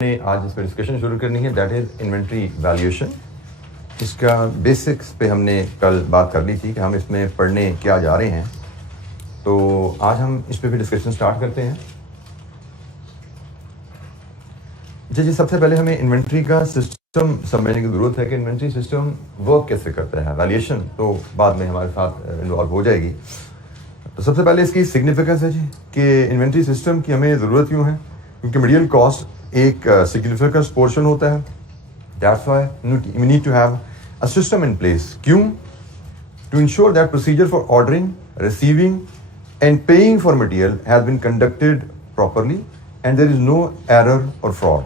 ने आज इस पर डिस्कशन शुरू करनी है, दैट इज़ इन्वेंट्री वैल्यूएशन। इसका बेसिक्स पे हमने कल बात कर ली थी कि हम इसमें पढ़ने क्या जा रहे हैं, तो आज हम इस पे भी डिस्कशन स्टार्ट करते हैं। जी, सबसे पहले हमें इन्वेंट्री का सिस्टम समझने की ज़रूरत है कि इन्वेंट्री सिस्टम वर्क कैसे करता है। वैल्यूएशन तो बाद में हमारे साथ इन्वॉल्व हो जाएगी। तो सबसे पहले इसकी सिग्निफिकेंस है जी कि इन्वेंट्री सिस्टम की हमें ज़रूरत क्यों है, क्योंकि मटेरियल कॉस्ट एक सिग्निफिकेंट पोर्शन होता है। That's why we need to have a system in place. क्यों? To ensure that procedure for ordering, receiving and paying for material has been conducted properly and there is no error और fraud.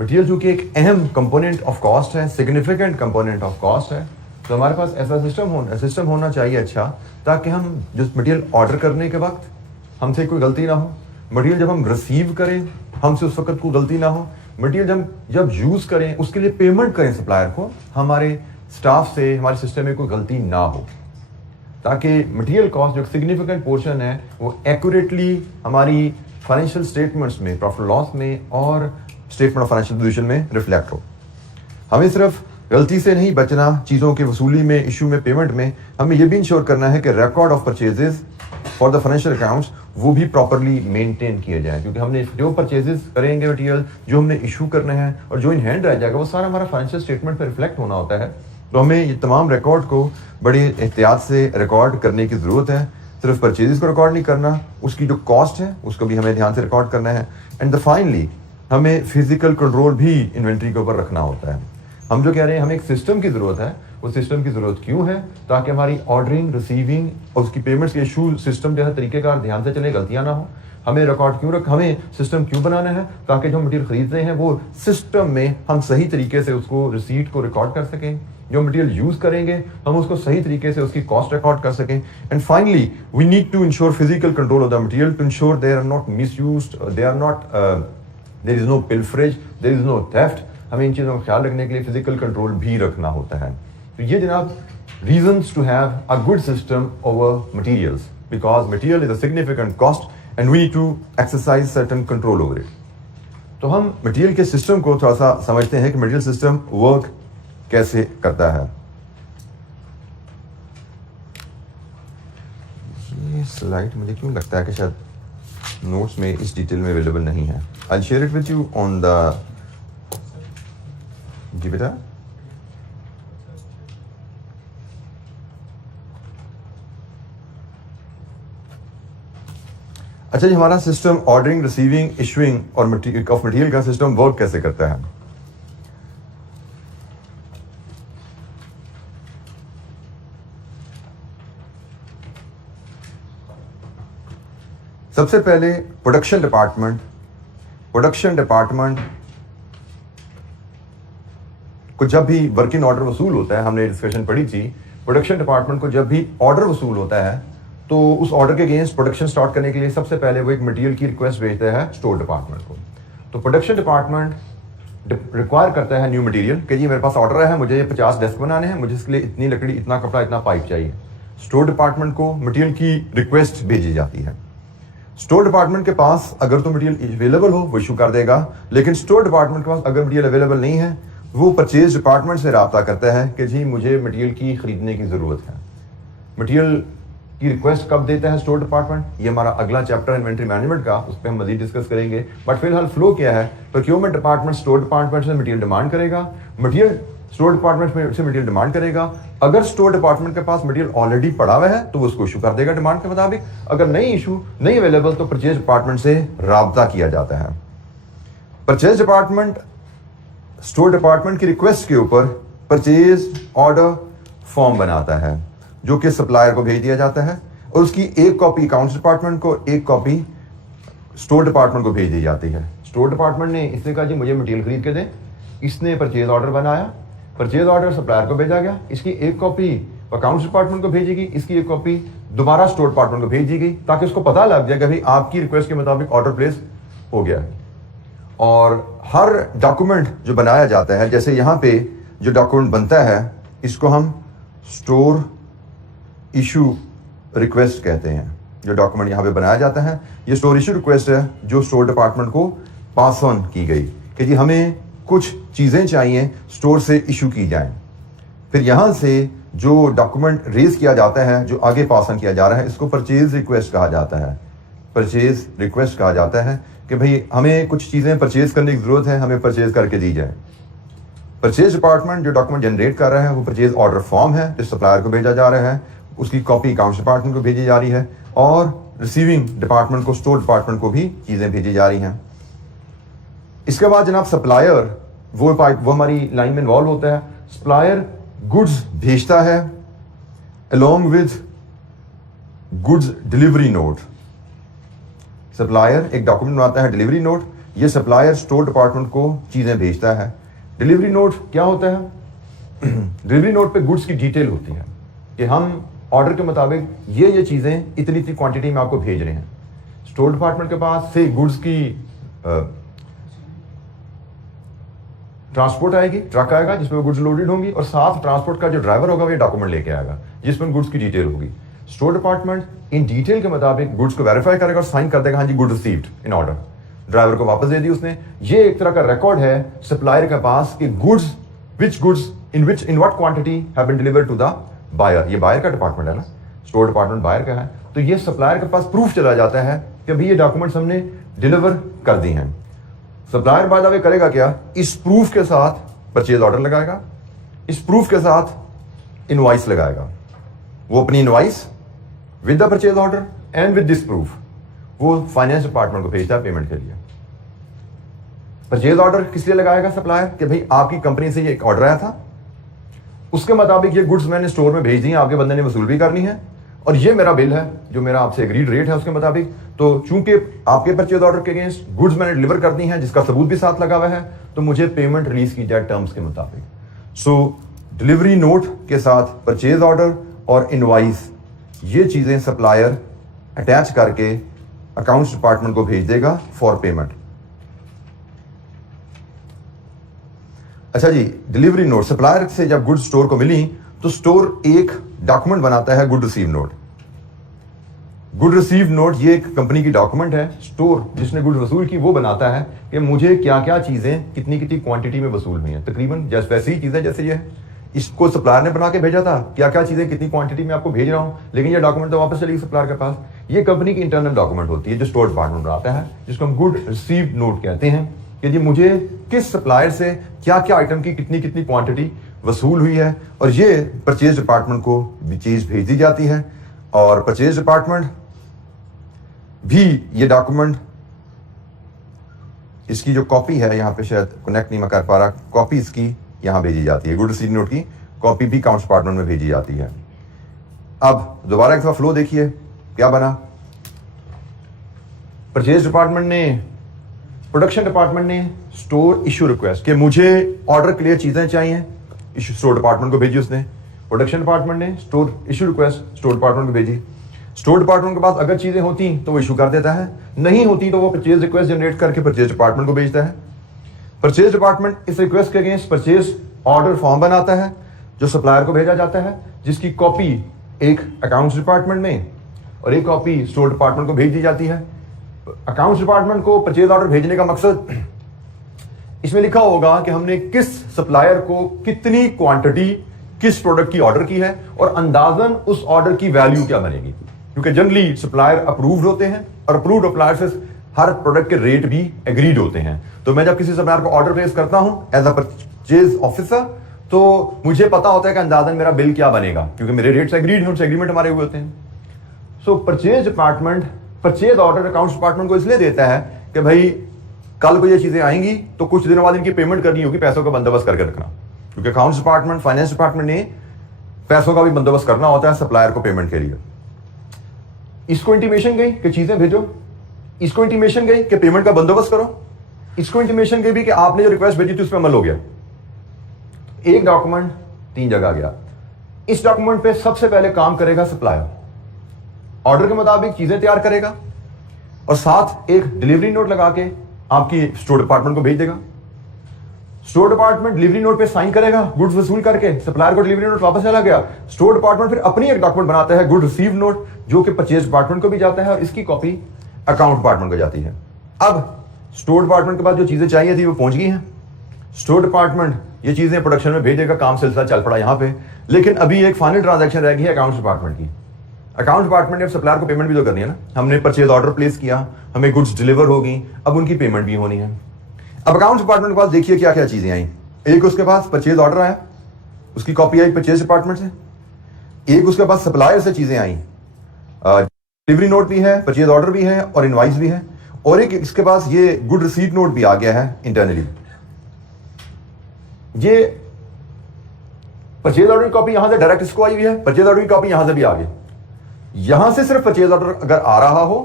Material जो कि एक अहम component of cost है, significant component of cost है, तो हमारे पास ऐसा सिस्टम होना चाहिए अच्छा, ताकि हम जिस मटेरियल ऑर्डर करने के वक्त हमसे कोई गलती ना हो, मटेरियल जब हम रिसीव करें हमसे उस वक्त कोई गलती ना हो, मटेरियल जब यूज़ करें उसके लिए पेमेंट करें सप्लायर को, हमारे स्टाफ से हमारे सिस्टम में कोई गलती ना हो, ताकि मटेरियल कॉस्ट जो सिग्निफिकेंट पोर्शन है वो एक्यूरेटली हमारी फाइनेंशियल स्टेटमेंट्स में, प्रॉफिट लॉस में और स्टेटमेंट ऑफ फाइनेंशियल पोजीशन में रिफ्लेक्ट हो। हमें सिर्फ गलती से नहीं बचना चीज़ों की वसूली में, इशू में, पेमेंट में, हमें यह भी इंश्योर करना है कि record of purchases for the financial accounts वो भी प्रॉपरली मेंटेन किए जाए, क्योंकि हमने जो परचेजेस करेंगे मटेरियल, जो हमने इशू करना है और जो इन हैंड रह जाएगा वो सारा हमारा फाइनेंशियल स्टेटमेंट पर रिफ्लेक्ट होना होता है। तो हमें ये तमाम रिकॉर्ड को बड़ी एहतियात से रिकॉर्ड करने की ज़रूरत है। सिर्फ परचेजेस को रिकॉर्ड नहीं करना, उसकी जो कॉस्ट है उसको भी हमें ध्यान से रिकॉर्ड करना है। एंड फाइनली हमें फिजिकल कंट्रोल भी इन्वेंट्री के ऊपर रखना होता है। हम जो कह रहे हैं हमें एक सिस्टम की ज़रूरत है, उस सिस्टम की ज़रूरत क्यों है? ताकि हमारी ऑर्डरिंग, रिसीविंग और उसकी पेमेंट्स के इशू सिस्टम जो है तरीक़ेकार ध्यान से चले, गलतियां ना हो। हमें रिकॉर्ड क्यों हमें सिस्टम क्यों बनाना है? ताकि जो मटेरियल खरीद रहे हैं वो सिस्टम में हम सही तरीके से उसको रिसीट को रिकॉर्ड कर सकें, जो मटेरियल यूज़ करेंगे हम उसको सही तरीके से उसकी कॉस्ट रिकॉर्ड कर सकें। And finally we need to ensure physical control of the material to ensure they are not misused, there is no pilferage, there is no theft. हमें इन चीज़ों का ख्याल रखने के लिए फिजिकल कंट्रोल भी रखना होता है। तो ये जनाब reasons to have a good system over materials, because material is a significant cost and we need to exercise certain control over it. तो हम मटेरियल के सिस्टम को थोड़ा सा समझते हैं कि मटेरियल सिस्टम वर्क कैसे करता है। ये स्लाइड मुझे क्यों लगता है कि शायद नोट्स में इस डिटेल में अवेलेबल नहीं है। I will share it with you on the, जी बेटा, अच्छा जी, हमारा सिस्टम ऑर्डरिंग, रिसीविंग, इशूइंग और ऑफ मटेरियल का सिस्टम वर्क कैसे करता है। सबसे पहले प्रोडक्शन डिपार्टमेंट को जब भी वर्किंग ऑर्डर वसूल होता है, हमने डिस्कशन पढ़ी थी, प्रोडक्शन डिपार्टमेंट को जब भी ऑर्डर वसूल होता है तो उस ऑर्डर के अगेंस्ट प्रोडक्शन स्टार्ट करने के लिए सबसे पहले वो एक मटेरियल की रिक्वेस्ट भेजता है स्टोर डिपार्टमेंट को। तो प्रोडक्शन डिपार्टमेंट रिक्वायर करता है न्यू मटेरियल कि जी मेरे पास ऑर्डर है, मुझे 50 डेस्क बनाने हैं, मुझे इसके लिए इतनी लकड़ी, इतना कपड़ा, इतना पाइप चाहिए। स्टोर डिपार्टमेंट को मटेरियल की रिक्वेस्ट भेजी जाती है। स्टोर डिपार्टमेंट के पास अगर तो मटेरियल अवेलेबल हो वो इशू कर देगा, लेकिन स्टोर डिपार्टमेंट के पास अगर मटेरियल अवेलेबल नहीं है वो परचेज डिपार्टमेंट से रब्ता करता है कि जी मुझे मटेरियल की खरीदने की ज़रूरत है। मटेरियल की रिक्वेस्ट कब देता है स्टोर डिपार्टमेंट? ये हमारा अगला चैप्टर इन्वेंट्री मैनेजमेंट का, उस पर हम मजीद डिस्कस करेंगे। बट फिलहाल फ्लो क्या है? प्रोक्योरमेंट डिपार्टमेंट स्टोर डिपार्टमेंट से मटेरियल डिमांड करेगा, मटेरियल स्टोर डिपार्टमेंट से मटेरियल डिमांड करेगा। अगर स्टोर डिपार्टमेंट के पास मटेरियल ऑलरेडी पड़ा हुआ है तो वो उसको इशू कर देगा डिमांड के मुताबिक। अगर नहीं अवेलेबल तो परचेज डिपार्टमेंट से रब्ता किया जाता है। परचेज डिपार्टमेंट स्टोर डिपार्टमेंट की रिक्वेस्ट के ऊपर परचेज ऑर्डर फॉर्म बनाता है जो कि सप्लायर को भेज दिया जाता है, और उसकी एक कॉपी अकाउंट्स डिपार्टमेंट को, एक कॉपी स्टोर डिपार्टमेंट को भेज दी जाती है। स्टोर डिपार्टमेंट ने इसने कहा जी मुझे मटेरियल खरीद के दें, इसने परचेज ऑर्डर बनाया, परचेज ऑर्डर सप्लायर को भेजा गया, इसकी एक कॉपी अकाउंट्स डिपार्टमेंट को भेजी गई, इसकी एक कॉपी दोबारा स्टोर डिपार्टमेंट को भेज दी गई, ताकि उसको पता लग जाए कि भाई आपकी रिक्वेस्ट के मुताबिक ऑर्डर प्लेस हो गया है। और हर डॉक्यूमेंट जो बनाया जाता है, जैसे यहाँ पे जो डॉक्यूमेंट बनता है इसको हम स्टोर इशू रिक्वेस्ट कहते हैं। जो डॉक्यूमेंट यहाँ पे बनाया जाता है ये स्टोर इशू रिक्वेस्ट है जो स्टोर डिपार्टमेंट को पास ऑन की गई कि जी हमें कुछ चीज़ें चाहिए स्टोर से इशू की जाएं। फिर यहाँ से जो डॉक्यूमेंट रेज किया जाता है, जो आगे पास ऑन किया जा रहा है, इसको परचेज रिक्वेस्ट कहा जाता है। परचेज रिक्वेस्ट कहा जाता है कि भाई हमें कुछ चीज़ें परचेज करने की ज़रूरत है, हमें परचेज करके दी जाए। परचेज डिपार्टमेंट जो डॉक्यूमेंट जनरेट कर रहा है वो परचेज ऑर्डर फॉर्म है जो सप्लायर को भेजा जा रहा है, उसकी कॉपी अकाउंट्स डिपार्टमेंट को भेजी जा रही है और रिसीविंग डिपार्टमेंट को, स्टोर डिपार्टमेंट को भी चीज़ें भेजी जा रही हैं। इसके बाद जनाब सप्लायर वो हमारी लाइन में इन्वॉल्व होता है। सप्लायर गुड्स भेजता है along with goods delivery note. Supplier एक डॉक्यूमेंट बनाता है डिलीवरी नोट, ये सप्लायर स्टोर डिपार्टमेंट को चीज़ें भेजता है। डिलीवरी नोट क्या होता है? डिलीवरी नोट पे गुड्स की डिटेल होती है कि हम ऑर्डर के मुताबिक ये चीज़ें इतनी क्वांटिटी में आपको भेज रहे हैं। स्टोर डिपार्टमेंट के पास से गुड्स की ट्रांसपोर्ट आएगी, ट्रक आएगा जिसमें गुड्स लोडेड होंगी और साथ ट्रांसपोर्ट का जो ड्राइवर होगा वो डॉक्यूमेंट लेके आएगा जिसमें गुड्स की डिटेल होगी। स्टोर डिपार्टमेंट इन डिटेल के मुताबिक गुड्स को वेरीफाई करेगा और साइन कर देगा, हाँ जी good received in order, driver को वापस दे दी उसने। ये एक तरह का रिकॉर्ड है सप्लायर के पास कि goods in what quantity have been delivered to the buyer. ये बायर का डिपार्टमेंट है ना, स्टोर डिपार्टमेंट बायर का है, तो ये सप्लायर के पास प्रूफ चला जाता है कि भाई ये डॉक्यूमेंट्स हमने डिलीवर कर दी हैं। सप्लायर बाद वे करेगा क्या? इस प्रूफ के साथ परचेज ऑर्डर लगाएगा, इस प्रूफ के साथ इनवॉइस लगाएगा। वो अपनी invoice with the purchase order and with this proof वो फाइनेंस डिपार्टमेंट को भेजता है पेमेंट के लिए। परचेज ऑर्डर किस लिए लगाएगा सप्लायर? कि भाई आपकी कंपनी से ये एक ऑर्डर आया था, उसके मुताबिक ये गुड्स मैंने स्टोर में भेज दी हैं, आपके बंदे ने वसूल भी करनी है और ये मेरा बिल है जो मेरा आपसे एग्रीड रेट है उसके मुताबिक। तो चूंकि आपके परचेज ऑर्डर के अगेंस्ट गुड्स मैंने डिलीवर कर दी हैं जिसका सबूत भी साथ लगा हुआ है, तो मुझे पेमेंट रिलीज की जाए टर्म्स के मुताबिक। सो डिलीवरी नोट के साथ परचेज ऑर्डर और इनवॉइस ये चीजें सप्लायर अटैच करके अकाउंट्स डिपार्टमेंट को भेज देगा फॉर पेमेंट। अच्छा जी, डिलीवरी नोट सप्लायर से जब गुड्स स्टोर को मिली तो स्टोर एक डॉक्यूमेंट बनाता है good receive note. Good receive note ये एक कंपनी की डॉक्यूमेंट है, स्टोर जिसने गुड वसूल की वो बनाता है कि मुझे क्या क्या चीजें कितनी कितनी क्वांटिटी में वसूल हुई हैं। तकरीबन जैसे वैसी ही चीजें जैसे ये इसको सप्लायर ने बना के भेजा था, क्या क्या चीजें कितनी क्वांटिटी में आपको भेज रहा हूं, लेकिन ये डॉक्यूमेंट तो वापस चलेगी सप्लायर के पास। ये कंपनी की इंटरनल डॉक्यूमेंट होती है जो स्टोर डिपार्टमेंट बनाता है, जिसको हम गुड रिसीव नोट कहते हैं कि जी मुझे किस सप्लायर से क्या क्या आइटम की कितनी कितनी क्वांटिटी वसूल हुई है और ये परचेज डिपार्टमेंट को चीज भेज दी जाती है और परचेज डिपार्टमेंट भी ये डॉक्यूमेंट इसकी जो कॉपी है यहाँ पे शायद कनेक्ट नहीं मैं कर पा रहा, कॉपी इसकी यहाँ भेजी जाती है, गुड रिसीव नोट की कॉपी भी अकाउंट्स डिपार्टमेंट में भेजी जाती है। अब दोबारा एक दफा फ्लो देखिए क्या बना। परचेज डिपार्टमेंट ने, प्रोडक्शन डिपार्टमेंट ने स्टोर इशू रिक्वेस्ट कि मुझे ऑर्डर के लिए चीजें चाहिए, स्टोर डिपार्टमेंट को भेजी उसने। प्रोडक्शन डिपार्टमेंट ने store issue request store department को भेजी। स्टोर डिपार्टमेंट के पास अगर चीजें होती तो वो इशू कर देता है, नहीं होती तो वो परचेज रिक्वेस्ट जनरेट करके परचेज डिपार्टमेंट को भेजता है। परचेज डिपार्टमेंट इस रिक्वेस्ट के अगेंस्ट परचेज ऑर्डर फॉर्म बनाता है जो सप्लायर को भेजा जाता है, जिसकी कॉपी एक अकाउंट्स डिपार्टमेंट में और एक कॉपी स्टोर डिपार्टमेंट को भेज दी जाती है। अकाउंट्स डिपार्टमेंट को परचेज ऑर्डर भेजने का मकसद, इसमें लिखा होगा कि हमने किस सप्लायर को कितनी क्वांटिटी किस प्रोडक्ट की ऑर्डर की है और अंदाजन उस ऑर्डर की वैल्यू क्या बनेगी, क्योंकि जनरली सप्लायर अप्रूव्ड होते हैं और अप्रूव्ड सप्लायर से हर प्रोडक्ट के रेट भी एग्रीड होते हैं। तो मैं जब किसी सप्लायर को ऑर्डर प्लेस करता हूं एज अ परचेज ऑफिसर तो मुझे पता होता है कि अंदाजन मेरा बिल क्या बनेगा, क्योंकि मेरे रेट्स एग्रीड हैं, उनसे एग्रीमेंट हमारे हुए होते हैं। सो purchase department purchase order accounts department को इसलिए देता है कि भाई कल को ये चीजें आएंगी तो कुछ दिनों बाद इनकी पेमेंट करनी होगी, पैसों का बंदोबस्त करके रखना, क्योंकि अकाउंट्स डिपार्टमेंट फाइनेंस डिपार्टमेंट ने पैसों का भी बंदोबस्त करना होता है सप्लायर को पेमेंट के लिए। इसको इंटीमेशन गई कि चीजें भेजो, इसको इंटीमेशन गई कि पेमेंट का बंदोबस्त करो, इसको इंटीमेशन गई भी कि आपने जो रिक्वेस्ट भेजी थी उस पर अमल हो गया। एक डॉक्यूमेंट 3 जगह गया। इस डॉक्यूमेंट पे सबसे पहले काम करेगा सप्लायर, ऑर्डर के मुताबिक चीजें तैयार करेगा और साथ एक डिलीवरी नोट लगा के आपकी स्टोर डिपार्टमेंट को भेज देगा। स्टोर डिपार्टमेंट डिलीवरी नोट पे साइन करेगा, गुड्स वसूल करके सप्लायर को डिलीवरी नोट वापस चला गया। स्टोर डिपार्टमेंट फिर अपनी एक डॉक्यूमेंट बनाता है गुड रिसीव नोट, जो कि परचेज डिपार्टमेंट को भी जाता है और इसकी कॉपी अकाउंट डिपार्टमेंट को जाती है। अब स्टोर डिपार्टमेंट के पास जो चीज़ें चाहिए थी वो पहुंच गई हैं। स्टोर डिपार्टमेंट ये चीज़ें प्रोडक्शन में भेजेगा, काम सिलसिला चल पड़ा यहाँ पे। लेकिन अभी एक फाइनल ट्रांजैक्शन रह गई है अकाउंट्स डिपार्टमेंट की। अकाउंट्स डिपार्टमेंट ने सप्लायर को पेमेंट भी तो करनी है ना। हमने परचेज ऑर्डर प्लेस किया, हमें गुड्स डिलीवर होगी, अब उनकी पेमेंट भी होनी है। अब अकाउंट्स डिपार्टमेंट के पास देखिए क्या क्या चीज़ें आई। एक उसके पास परचेज ऑर्डर आया, उसकी कॉपी आई परचेज डिपार्टमेंट से। एक उसके पास सप्लायर से चीज़ें आई, डिलीवरी नोट भी है, परचेज ऑर्डर भी है और इनवाइस भी है। और एक इसके पास ये गुड रिसीट नोट भी आ गया है इंटरनली। ये परचेज ऑर्डर की कॉपी यहां से डायरेक्ट इसको आई हुई है, परचेज ऑर्डर की कॉपी यहां से भी आ गई। यहां से सिर्फ परचेज ऑर्डर अगर आ रहा हो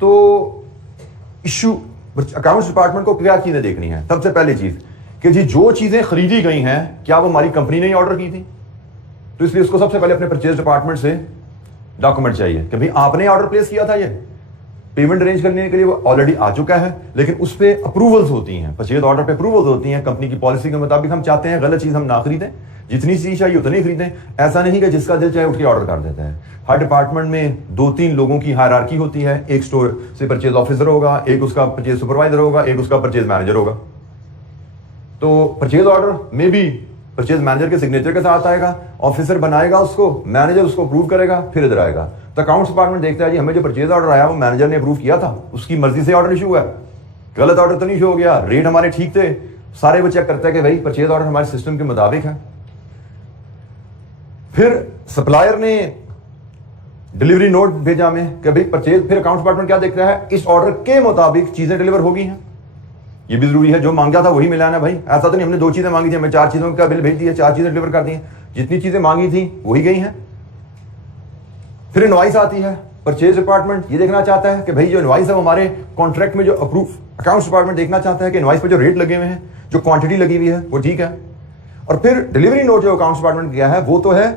तो इश्यू अकाउंट्स डिपार्टमेंट को क्या चीजें देखनी है। सबसे पहली चीज कि जी जो चीजें खरीदी गई हैं क्या वो हमारी कंपनी ने ही ऑर्डर की थी, तो इसलिए उसको सबसे पहले अपने परचेज डिपार्टमेंट से डॉक्यूमेंट चाहिए कि भाई आपने ऑर्डर प्लेस किया था, ये पेमेंट अरेंज करने के लिए वो ऑलरेडी आ चुका है, लेकिन उस पर अप्रूवल्स होती हैं, परचेज ऑर्डर पे अप्रूवल्स होती हैं। कंपनी की पॉलिसी के मुताबिक हम चाहते हैं गलत चीज हम ना खरीदें, जितनी चीज चाहिए उतनी खरीदें। ऐसा नहीं कि जिसका दिल चाहे उठ के ऑर्डर कर देते हैं। हर डिपार्टमेंट में 2-3 लोगों की हायरार्की होती है। एक स्टोर से परचेज ऑफिसर होगा, एक उसका परचेज सुपरवाइजर होगा, एक उसका परचेज मैनेजर होगा। तो परचेज ऑर्डर में भी परचेज मैनेजर के सिग्नेचर के साथ आएगा, ऑफिसर बनाएगा उसको, मैनेजर उसको अप्रूव करेगा, फिर इधर आएगा। तो अकाउंट्स डिपार्टमेंट देखता है जी हमें जो परचेज ऑर्डर आया वो मैनेजर ने अप्रूव किया था, उसकी मर्जी से ऑर्डर इशू हुआ है, गलत ऑर्डर तो नहीं इशू हो गया, रेट हमारे ठीक थे, सारे वो चेक करते हैं कि भाई परचेज ऑर्डर हमारे सिस्टम के मुताबिक है। फिर सप्लायर ने डिलीवरी नोट भेजा हमें कि भाई परचेज, फिर अकाउंट्स डिपार्टमेंट क्या देखता है इस ऑर्डर के मुताबिक चीजें डिलीवर हो गई हैं। ये भी जरूरी है, जो मांगा था वही मिला ना भाई। ऐसा तो नहीं हमने 2 चीजें मांगी थी, हमें 4 चीजों का बिल भेज दिया, 4 चीजें डिलीवर कर दी हैं, जितनी चीजें मांगी थी वही गई हैं। फिर इनवाइस आती है, परचेज डिपार्टमेंट ये देखना चाहता है कि भाई जो इनवाइस है हमारे कॉन्ट्रैक्ट में जो अप्रूव, अकाउंट्स डिपार्टमेंट देखना चाहता है कि इनवाइस पे जो रेट लगे हुए हैं, जो क्वांटिटी लगी हुई है वो ठीक है। और फिर डिलीवरी नोट जो अकाउंट्स डिपार्टमेंट किया है वो तो है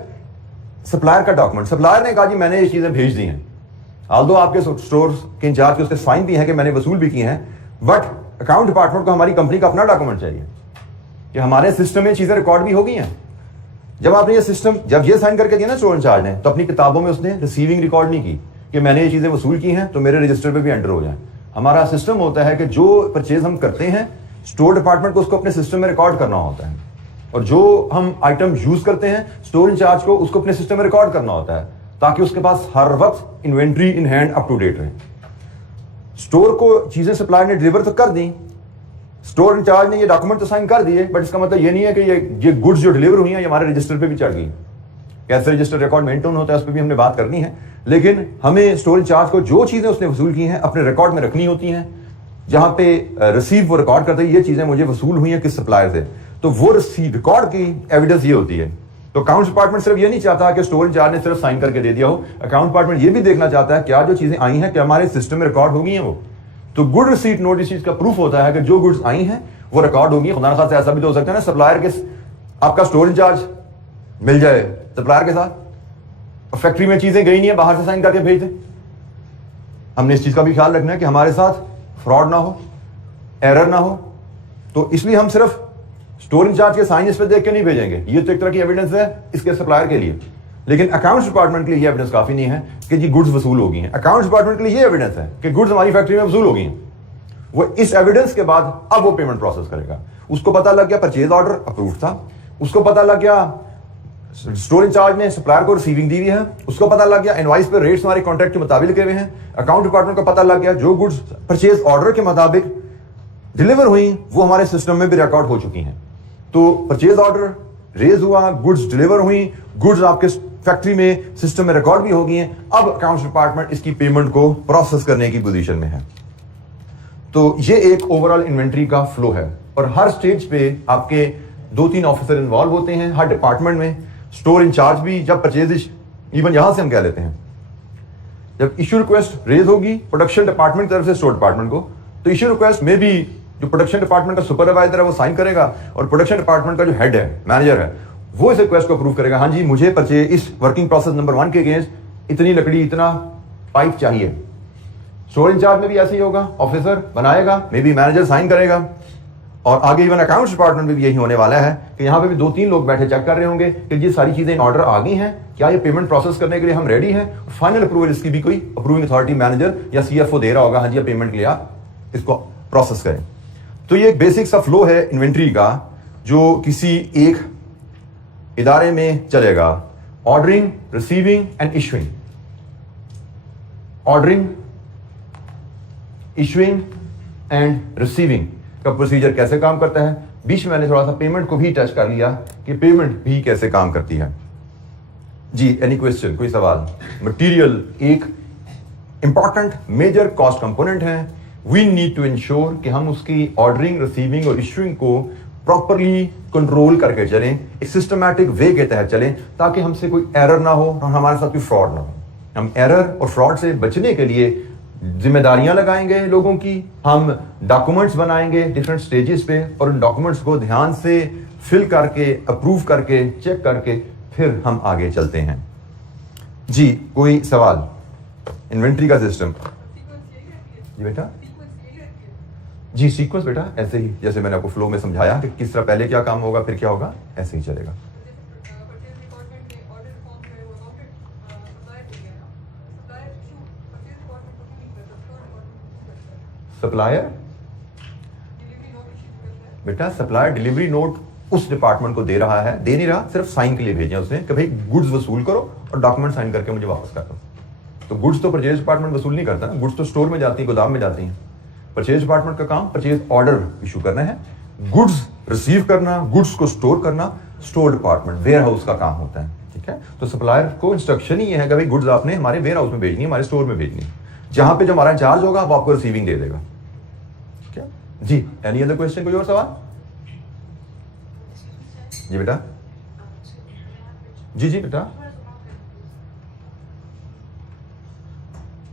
सप्लायर का डॉक्यूमेंट। सप्लायर ने कहा जी मैंने ये चीजें भेज दी हैं, आल्दो आपके स्टोर के इंचार्ज के उसके साइन भी हैं कि मैंने वसूल भी किए हैं, बट अकाउंट डिपार्टमेंट को हमारी कंपनी का अपना डॉक्यूमेंट चाहिए कि हमारे सिस्टम में चीजें रिकॉर्ड भी हो गई हैं। जब आपने ये सिस्टम, जब ये साइन करके दिया ना स्टोर इंचार्ज ने, तो अपनी किताबों में उसने रिसीविंग रिकॉर्ड नहीं की कि मैंने ये चीजें वसूल की हैं तो मेरे रजिस्टर पे भी एंटर हो जाए। हमारा सिस्टम होता है कि जो परचेज हम करते हैं स्टोर डिपार्टमेंट को उसको अपने सिस्टम में रिकॉर्ड करना होता है, और जो हम आइटम यूज करते हैं स्टोर इंचार्ज को उसको अपने सिस्टम में रिकॉर्ड करना होता है, ताकि उसके पास हर वक्त inventory in hand up to date रहे। स्टोर को चीजें सप्लायर ने डिलीवर तो कर दी, स्टोर इंचार्ज ने ये डॉक्यूमेंट तो साइन कर दिए, बट इसका मतलब ये नहीं है कि ये गुड्स जो डिलीवर हुई हैं ये हमारे रजिस्टर पे भी चढ़ गई। कैसे रजिस्टर रिकॉर्ड मेंटेन होता है उस पर भी हमने बात करनी है, लेकिन हमें स्टोर इंचार्ज को जो चीजें उसने वसूल की हैं अपने रिकॉर्ड में रखनी होती हैं। जहां पे रिसीव वो रिकॉर्ड करते हैं ये चीजें मुझे वसूल हुई हैं किस सप्लायर से, तो वो रिकॉर्ड की एविडेंस ये होती है। तो अकाउंट्स डिपार्टमेंट सिर्फ ये नहीं चाहता कि स्टोर इंचार्ज ने सिर्फ साइन करके दे दिया हो, अकाउंट डिपार्टमेंट ये भी देखना चाहता है क्या जो चीजें आई हैं क्या हमारे सिस्टम में रिकॉर्ड हो गई हैं वो। तो गुड रिसीट नोट इस चीज का प्रूफ होता है कि जो गुड्स आई हैं वो रिकॉर्ड होगी। खुदा न खास्ता ऐसा भी तो हो सकता है ना सप्लायर के आपका स्टोर इंचार्ज मिल जाए सप्लायर के साथ, फैक्ट्री में चीजें गई नहीं है बाहर से साइन करके भेज दें। हमने इस चीज का भी ख्याल रखना है कि हमारे साथ फ्रॉड ना हो, एरर ना हो, तो इसलिए हम सिर्फ स्टोर इंचार्ज के साइन इस पर देख के नहीं भेजेंगे। ये तो एक तरह की एविडेंस है इसके सप्लायर के लिए, लेकिन अकाउंट्स डिपार्टमेंट के लिए ये एविडेंस काफी नहीं है कि जी गुड्स वसूल हो गई हैं। अकाउंट्स डिपार्टमेंट के लिए ये एविडेंस है कि गुड्स हमारी फैक्ट्री में वसूल हो गई हैं। वो इस एविडेंस के बाद अब वो पेमेंट प्रोसेस करेगा। उसको पता लग गया परचेज ऑर्डर अप्रूव था, उसको पता लग गया स्टोर इंचार्ज ने सप्लायर को रिसीविंग दी हुई है, उसको पता लग गया इनवाइस पे रेट्स हमारे कॉन्ट्रैक्ट के मुताबिक लिखे हुए हैं। अकाउंट डिपार्टमेंट को पता लग गया जो गुड्स परचेज ऑर्डर के मुताबिक डिलीवर हुई वो हमारे सिस्टम में भी रिकॉर्ड हो चुकी हैं। तो परचेज ऑर्डर रेज हुआ, गुड्स डिलीवर हुई, गुड्स आपके फैक्ट्री में सिस्टम में रिकॉर्ड भी हो गई हैं। अब अकाउंट्स डिपार्टमेंट इसकी पेमेंट को प्रोसेस करने की पोजीशन में है। तो ये एक ओवरऑल इन्वेंट्री का फ्लो है, और हर स्टेज पे आपके 2-3 ऑफिसर इन्वॉल्व होते हैं हर डिपार्टमेंट में। स्टोर इंचार्ज भी जब परचेज, इवन यहां से हम कह लेते हैं जब इश्यू रिक्वेस्ट रेज होगी प्रोडक्शन डिपार्टमेंट की तरफ से स्टोर डिपार्टमेंट को, तो इश्यू रिक्वेस्ट में भी जो प्रोडक्शन डिपार्टमेंट का सुपरवाइजर है वो साइन करेगा, और प्रोडक्शन डिपार्टमेंट का जो हेड है, मैनेजर है, वो इस रिक्वेस्ट को अप्रूव करेगा। हाँ जी मुझे परचेज इस वर्किंग प्रोसेस नंबर 1 के अगेंस्ट इतनी लकड़ी इतना पाइप चाहिए। स्टोर इंचार्ज में भी ऐसे ही होगा, ऑफिसर बनाएगा, मे बी मैनेजर साइन करेगा, और आगे इवन अकाउंट्स डिपार्टमेंट में भी यही होने वाला है कि यहाँ पे भी 2-3 लोग बैठे चेक कर रहे होंगे कि ये सारी चीजें ऑर्डर आ गई हैं, क्या ये पेमेंट प्रोसेस करने के लिए हम रेडी हैं। फाइनल अप्रूवल इसकी भी कोई अप्रूविंग अथॉरिटी मैनेजर या CFO दे रहा होगा, हाँ जी पेमेंट के लिए आप इसको प्रोसेस करें। तो ये एक बेसिक सा फ्लो है इन्वेंट्री का जो किसी एक इदारे में चलेगा। Ordering, receiving and issuing. Ordering, issuing and receiving का प्रोसीजर कैसे काम करता है। बीच में मैंने थोड़ा सा पेमेंट को भी टच कर लिया कि पेमेंट भी कैसे काम करती है। जी, एनी क्वेश्चन, कोई सवाल। मटेरियल एक इंपॉर्टेंट मेजर कॉस्ट कंपोनेंट है। वी नीड टू इंश्योर कि हम उसकी ऑर्डरिंग, रिसीविंग और इशुइंग को प्रॉपरली कंट्रोल करके चलें, एक सिस्टमैटिक वे के तहत चलें, ताकि हमसे कोई एरर ना हो और हमारे साथ कोई फ्रॉड ना हो। हम एरर और फ्रॉड से बचने के लिए जिम्मेदारियां लगाएंगे लोगों की, हम डॉक्यूमेंट्स बनाएंगे डिफरेंट स्टेजेस पे और उन डॉक्यूमेंट्स को ध्यान से फिल करके, अप्रूव करके, चेक करके फिर हम आगे चलते हैं। जी, कोई सवाल। इन्वेंट्री का सिस्टम। जी बेटा, जी सीक्वेंस बेटा ऐसे ही जैसे मैंने आपको फ्लो में समझाया कि किस तरह पहले क्या काम होगा फिर क्या होगा, ऐसे ही चलेगा। सप्लायर बेटा, सप्लायर डिलीवरी नोट उस डिपार्टमेंट को दे रहा है, दे नहीं रहा, सिर्फ साइन के लिए भेजे उसने कि भाई गुड्स वसूल करो और डॉक्यूमेंट साइन करके मुझे वापस कर दो। तो गुड्स तो परचेज डिपार्टमेंट वसूल नहीं करता ना, गुड्स तो स्टोर में जाती है, गोदाम में जाती हैं। परचेज डिपार्टमेंट का काम परचेज ऑर्डर इशू करना है, गुड्स रिसीव करना, गुड्स को स्टोर करना स्टोर डिपार्टमेंट, वेयर हाउस का काम होता है। ठीक है, तो सप्लायर को इंस्ट्रक्शन ही है कि भाई गुड्स आपने हमारे वेयर हाउस में भेजनी है, हमारे स्टोर में भेजनी है, जहां पे जो हमारा इंचार्ज होगा वो आपको रिसीविंग दे देगा। ठीक है जी, एनी अदर क्वेश्चन, कोई और सवाल। जी बेटा, जी बेटा,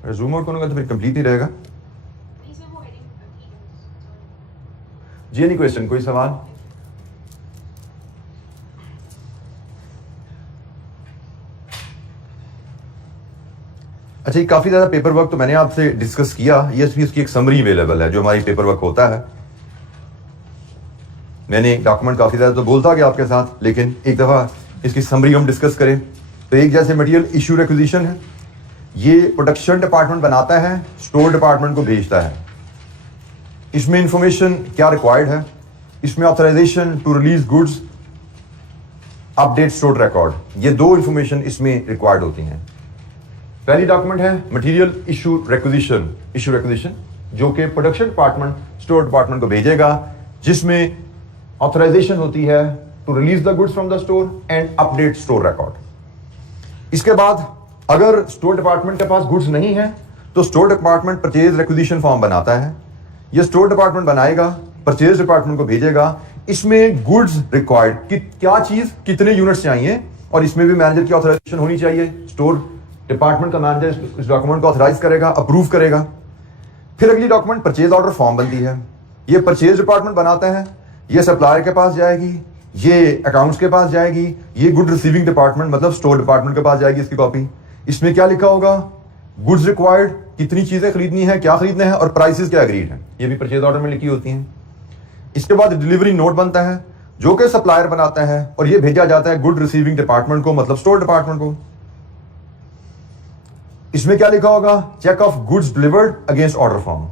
जूम आउट करूंगा तो फिर कंप्लीट ही रहेगा। जी, एनी क्वेश्चन, कोई सवाल। अच्छा, ये काफी ज्यादा पेपर वर्क तो मैंने आपसे डिस्कस किया, ये भी इसकी एक समरी अवेलेबल है जो हमारी पेपर वर्क होता है। मैंने डॉक्यूमेंट काफी ज्यादा तो बोलता गया आपके साथ, लेकिन एक दफा इसकी समरी हम डिस्कस करें तो एक जैसे मटेरियल इशू रिक्विजिशन है, ये प्रोडक्शन डिपार्टमेंट बनाता है, स्टोर डिपार्टमेंट को भेजता है। इसमें इंफॉर्मेशन क्या रिक्वायर्ड है, इसमें authorization to release goods, update store record, ये दो इंफॉर्मेशन इसमें रिक्वायर्ड होती हैं। पहली डॉक्यूमेंट है मटेरियल इशू रिक्विजिशन, जो कि प्रोडक्शन डिपार्टमेंट स्टोर डिपार्टमेंट को भेजेगा, जिसमें ऑथराइजेशन होती है to release the goods from the store and update store record. इसके बाद अगर स्टोर डिपार्टमेंट के पास गुड्स नहीं है तो store department purchase requisition form बनाता है, ये स्टोर डिपार्टमेंट बनाएगा, परचेज डिपार्टमेंट को भेजेगा। इसमें गुड्स रिक्वायर्ड कि क्या चीज कितने यूनिट्स चाहिए, और इसमें भी मैनेजर की ऑथराइजेशन होनी चाहिए। स्टोर डिपार्टमेंट का मैनेजर इस डॉक्यूमेंट को ऑथराइज करेगा, अप्रूव करेगा। फिर अगली डॉक्यूमेंट परचेज ऑर्डर फॉर्म बनती है, ये परचेज डिपार्टमेंट बनाता है, ये सप्लायर के पास जाएगी, ये अकाउंट्स के पास जाएगी, ये गुड रिसीविंग डिपार्टमेंट मतलब स्टोर डिपार्टमेंट के पास जाएगी इसकी कॉपी। इसमें क्या लिखा होगा, गुड्स रिक्वायर्ड, कितनी चीजें खरीदनी है, क्या खरीदना है, और प्राइसेस क्या एग्रीड है, ये भी परचेज ऑर्डर में लिखी होती हैं। इसके बाद डिलीवरी नोट बनता है जो कि सप्लायर बनाता है, और ये भेजा जाता है गुड रिसीविंग डिपार्टमेंट को मतलब स्टोर डिपार्टमेंट को। इसमें क्या लिखा होगा, check of goods delivered against order form,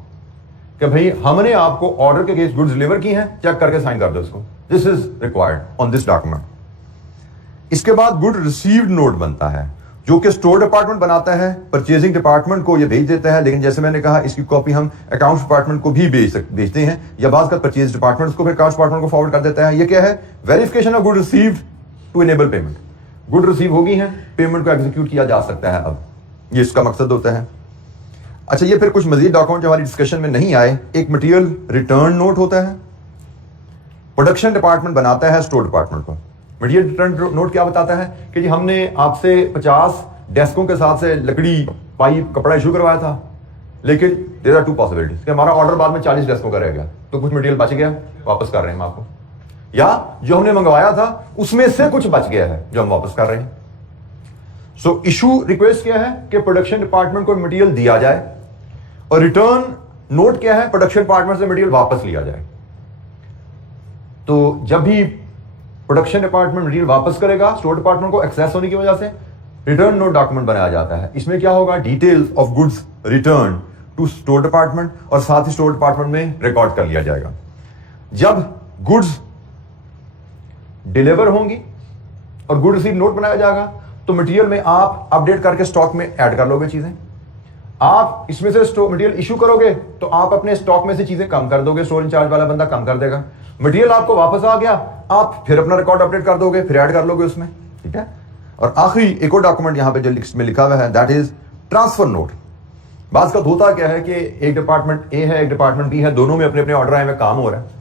कि भाई हमने आपको ऑर्डर के अगेंस्ट गुड्स डिलीवर की हैं, चेक करके साइन कर दो इसको, this is required on this document. इसके बाद गुड रिसीव्ड नोट बनता है जो कि स्टोर डिपार्टमेंट बनाता है, परचेजिंग डिपार्टमेंट को ये भेज देता है, लेकिन जैसे मैंने कहा इसकी कॉपी हम अकाउंट्स डिपार्टमेंट को भी भेजते हैं, या बाद का परचेज डिपार्टमेंट को फिर अकाउंट्स डिपार्टमेंट को फॉरवर्ड कर देता है। ये क्या है, verification of good received to enable payment, good receive होगी है, पेमेंट को एग्जीक्यूट किया जा सकता है, अब ये इसका मकसद होता है। अच्छा, ये फिर कुछ मजीद डॉक्यूमेंट जो हमारी डिस्कशन में नहीं आए, एक मटेरियल रिटर्न नोट होता है, प्रोडक्शन डिपार्टमेंट बनाता है स्टोर डिपार्टमेंट को। मटेरियल रिटर्न नोट क्या बताता है कि जी हमने आपसे 50 डेस्कों के साथ से लकड़ी, पाइप, कपड़ा इशू करवाया था, लेकिन देयर आर टू पॉसिबिलिटीज कि हमारा ऑर्डर बाद में 40 डेस्कों का रह गया, तो कुछ मटेरियल बच गया, वापस कर रहे हैं हम आपको, या जो हमने मंगवाया था उसमें से कुछ बच गया है जो हम वापस कर रहे हैं। सो इशू रिक्वेस्ट क्या है कि प्रोडक्शन डिपार्टमेंट को मटेरियल दिया जाए, और रिटर्न नोट क्या है, प्रोडक्शन डिपार्टमेंट से मटेरियल वापस लिया जाए। तो जब भी प्रोडक्शन डिपार्टमेंट मटेरियल वापस करेगा स्टोर डिपार्टमेंट को एक्सेस होने की वजह से, रिटर्न नोट डॉक्यूमेंट बनाया जाता है। इसमें क्या होगा, details of goods return to store department और साथ ही स्टोर डिपार्टमेंट में रिकॉर्ड कर लिया जाएगा। जब गुड्स डिलीवर होंगी और गुड रिसीव नोट बनाया जाएगा तो मटेरियल में आप अपडेट करके स्टॉक में ऐड कर लोगे चीजें। आप इसमें से मटेरियल इशू करोगे तो आप अपने स्टॉक में से चीजें कम कर दोगे, स्टोर इंचार्ज वाला बंदा कम कर देगा। मटेरियल आपको वापस आ गया, आप फिर अपना रिकॉर्ड अपडेट कर दोगे, फिर ऐड कर लोगे उसमें, ठीक है। और आखिरी एक और डॉक्यूमेंट यहां पे जो लिस्ट में लिखा हुआ है, दैट इज ट्रांसफर नोट। बात का होता क्या है कि एक डिपार्टमेंट ए है, एक डिपार्टमेंट बी है, दोनों में अपने अपने ऑर्डर आए में काम हो रहा है।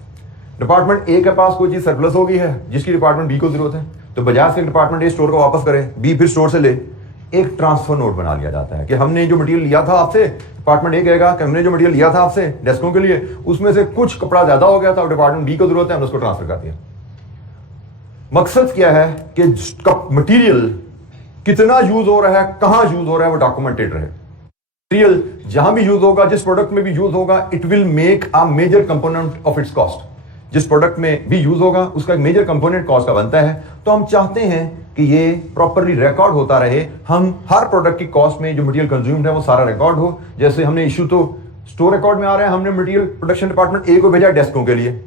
डिपार्टमेंट ए के पास कोई चीज सरप्लस हो गई है जिसकी डिपार्टमेंट बी को जरूरत है, तो बजाय से डिपार्टमेंट ए स्टोर को वापस करे, बी फिर स्टोर से ले, एक ट्रांसफर नोट बना लिया जाता है कि हमने जो मटेरियल लिया था आपसे, डिपार्टमेंट ए कहेगा कि हमने जो मटेरियल लिया था आपसे डेस्कों के लिए, उसमें से कुछ कपड़ा ज्यादा हो गया था और डिपार्टमेंट बी को जरूरत है, हमने उसको ट्रांसफर कर दिया। मकसद क्या है कि मटेरियल कितना यूज हो रहा है, कहां यूज हो रहा है, वो डॉक्यूमेंटेड रहे। मटेरियल जहां भी यूज होगा, जिस प्रोडक्ट में भी यूज होगा, it will make a major component of its cost. जिस प्रोडक्ट में भी यूज होगा उसका एक मेजर कंपोनेंट कॉस्ट का बनता है। तो हम चाहते हैं कि ये प्रॉपरली रिकॉर्ड होता रहे। हम हर प्रोडक्ट की कॉस्ट में जो मटेरियल कंज्यूम्ड है वो सारा रिकॉर्ड हो। जैसे हमने इशू तो स्टोर रिकॉर्ड में आ रहा है, हमने मटेरियल प्रोडक्शन डिपार्टमेंट ए को भेजा डेस्कों के लिए,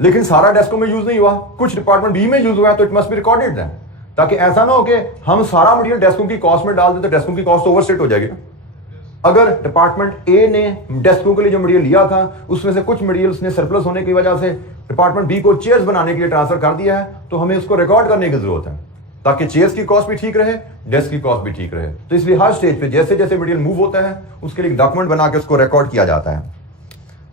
लेकिन सारा डेस्कों में यूज नहीं हुआ, कुछ डिपार्टमेंट बी में यूज हुआ है, तो it must be recorded then, ताकि ऐसा ना हो कि हम सारा मटेरियल डेस्कों की कॉस्ट में डाल दें तो डेस्कों की कॉस्ट ओवरस्टेट हो जाएगी। अगर डिपार्टमेंट ए ने डेस्कों के लिए जो मटेरियल लिया था उसमें से कुछ मटेरियल उसने सरप्लस होने की वजह से डिपार्टमेंट बी को चेयर्स बनाने के लिए ट्रांसफर कर दिया है, तो हमें उसको रिकॉर्ड करने की जरूरत है ताकि चेयर्स की कॉस्ट भी ठीक रहे, डेस्क की कॉस्ट भी ठीक रहे। तो इसलिए हर स्टेज पे जैसे जैसे मटेरियल मूव होता है उसके लिए डॉक्यूमेंट बना के उसको रिकॉर्ड किया जाता है।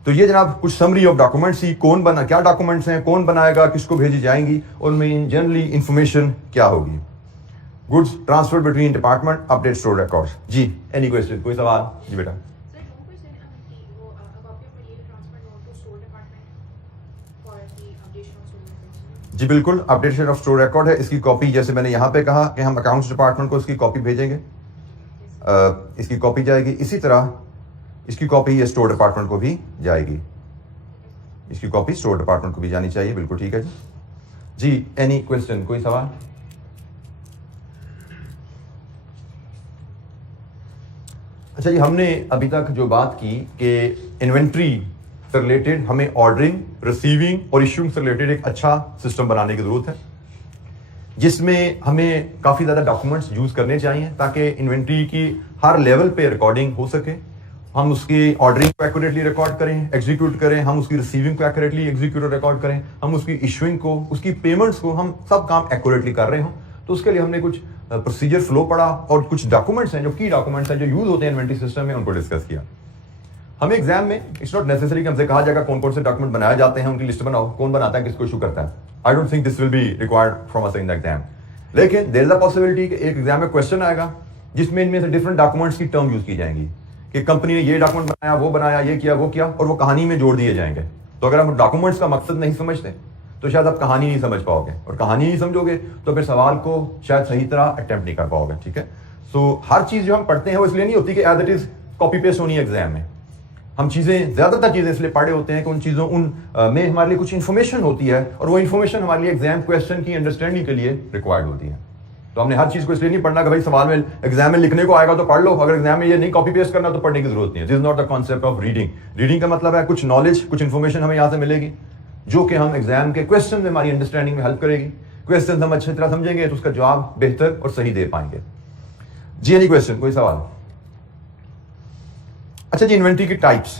तो ये जनाब कुछ समरी ऑफ डॉक्यूमेंट्स ही, कौन बना, क्या डॉक्यूमेंट्स हैं, कौन बनाएगा, किसको भेजी जाएंगी, उनमें जनरली इंफॉर्मेशन क्या होगी। Goods transfer between department, update store records. जी एनी क्वेश्चन, कोई सवाल? जी बेटा। जी बिल्कुल, अपडेशन ऑफ स्टोर रिकॉर्ड है। इसकी कॉपी जैसे मैंने यहाँ पे कहा कि हम अकाउंट्स डिपार्टमेंट को इसकी कॉपी भेजेंगे, इसकी कॉपी जाएगी। इसी तरह इसकी कॉपी ये स्टोर डिपार्टमेंट को भी जाएगी, इसकी कॉपी स्टोर डिपार्टमेंट को भी जानी चाहिए। बिल्कुल ठीक है जी। जी एनी क्वेश्चन, कोई सवाल? अच्छा जी, हमने अभी तक जो बात की कि इन्वेंट्री से रिलेटेड हमें ऑर्डरिंग, रिसीविंग और इशूइंग से रिलेटेड एक अच्छा सिस्टम बनाने की जरूरत है, जिसमें हमें काफ़ी ज़्यादा डॉक्यूमेंट्स यूज़ करने चाहिए ताकि इन्वेंट्री की हर लेवल पे रिकॉर्डिंग हो सके। हम उसकी ऑर्डरिंग को एक्यूरेटली रिकॉर्ड करें, एग्जीक्यूट करें, हम उसकी रिसीविंग को एक्यूरेटली एग्जीक्यूट और रिकॉर्ड करें, हम उसकी इशूइंग को, उसकी पेमेंट्स को, हम सब काम एक्यूरेटली कर रहे हों। तो उसके लिए हमने कुछ प्रोसीजर फ्लो पढ़ा और कुछ डॉक्यूमेंट्स हैं जो की डॉक्यूमेंट्स हैं जो यूज होते हैं इन्वेंट्री सिस्टम में, उनको डिस्कस किया। हमें एग्जाम में इट्स नॉट नेसेसरी कि हमसे कहा जाएगा कौन कौन से डॉक्यूमेंट बनाए जाते हैं, उनकी लिस्ट बनाओ, कौन बनाता है, किसको इशू करता है। I don't think this will be required from us in the exam, लेकिन देयर इज अ पॉसिबिलिटी कि एक एग्जाम में क्वेश्चन आएगा जिसमें इनमें से डिफरेंट डॉक्यूमेंट्स की टर्म यूज की जाएंगी कि कंपनी ने ये डॉक्यूमेंट बनाया, वो बनाया, ये किया, वो किया, और वो कहानी में जोड़ दिए जाएंगे। तो अगर हम डॉक्यूमेंट्स का मकसद नहीं समझते तो शायद आप कहानी नहीं समझ पाओगे, और कहानी नहीं समझोगे तो फिर सवाल को शायद सही तरह अटेम्प्ट नहीं कर पाओगे। ठीक है, सो हर चीज जो हम पढ़ते हैं वो इसलिए नहीं होती कि as it is copy paste होनी है एग्जाम में। हम चीजें, ज्यादातर चीजें इसलिए पढ़े होते हैं कि उन चीजों में हमारे लिए कुछ इन्फॉर्मेशन होती है, और वो इन्फॉर्मेशन हमारे लिए एग्जाम क्वेश्चन की अंडरस्टैंडिंग के लिए रिक्वायर्ड होती है। तो हमने हर चीज को इसलिए नहीं पढ़ना कि भाई सवाल में एग्जाम में लिखने को आएगा तो पढ़ लो, अगर एग्जाम में ये नहीं कॉपी पेस्ट करना तो पढ़ने की जरूरत नहीं है। This is not the concept of reading. Reading का मतलब है कुछ नॉलेज, कुछ इन्फॉर्मेशन हमें यहाँ से मिलेगी जो कि हम एग्जाम के क्वेश्चन में हमारी अंडरस्टैंडिंग में हेल्प करेगी। क्वेश्चन हम अच्छी तरह समझेंगे तो उसका जवाब बेहतर और सही दे पाएंगे। जी एनी क्वेश्चन, कोई सवाल? अच्छा जी, इन्वेंट्री की टाइप्स,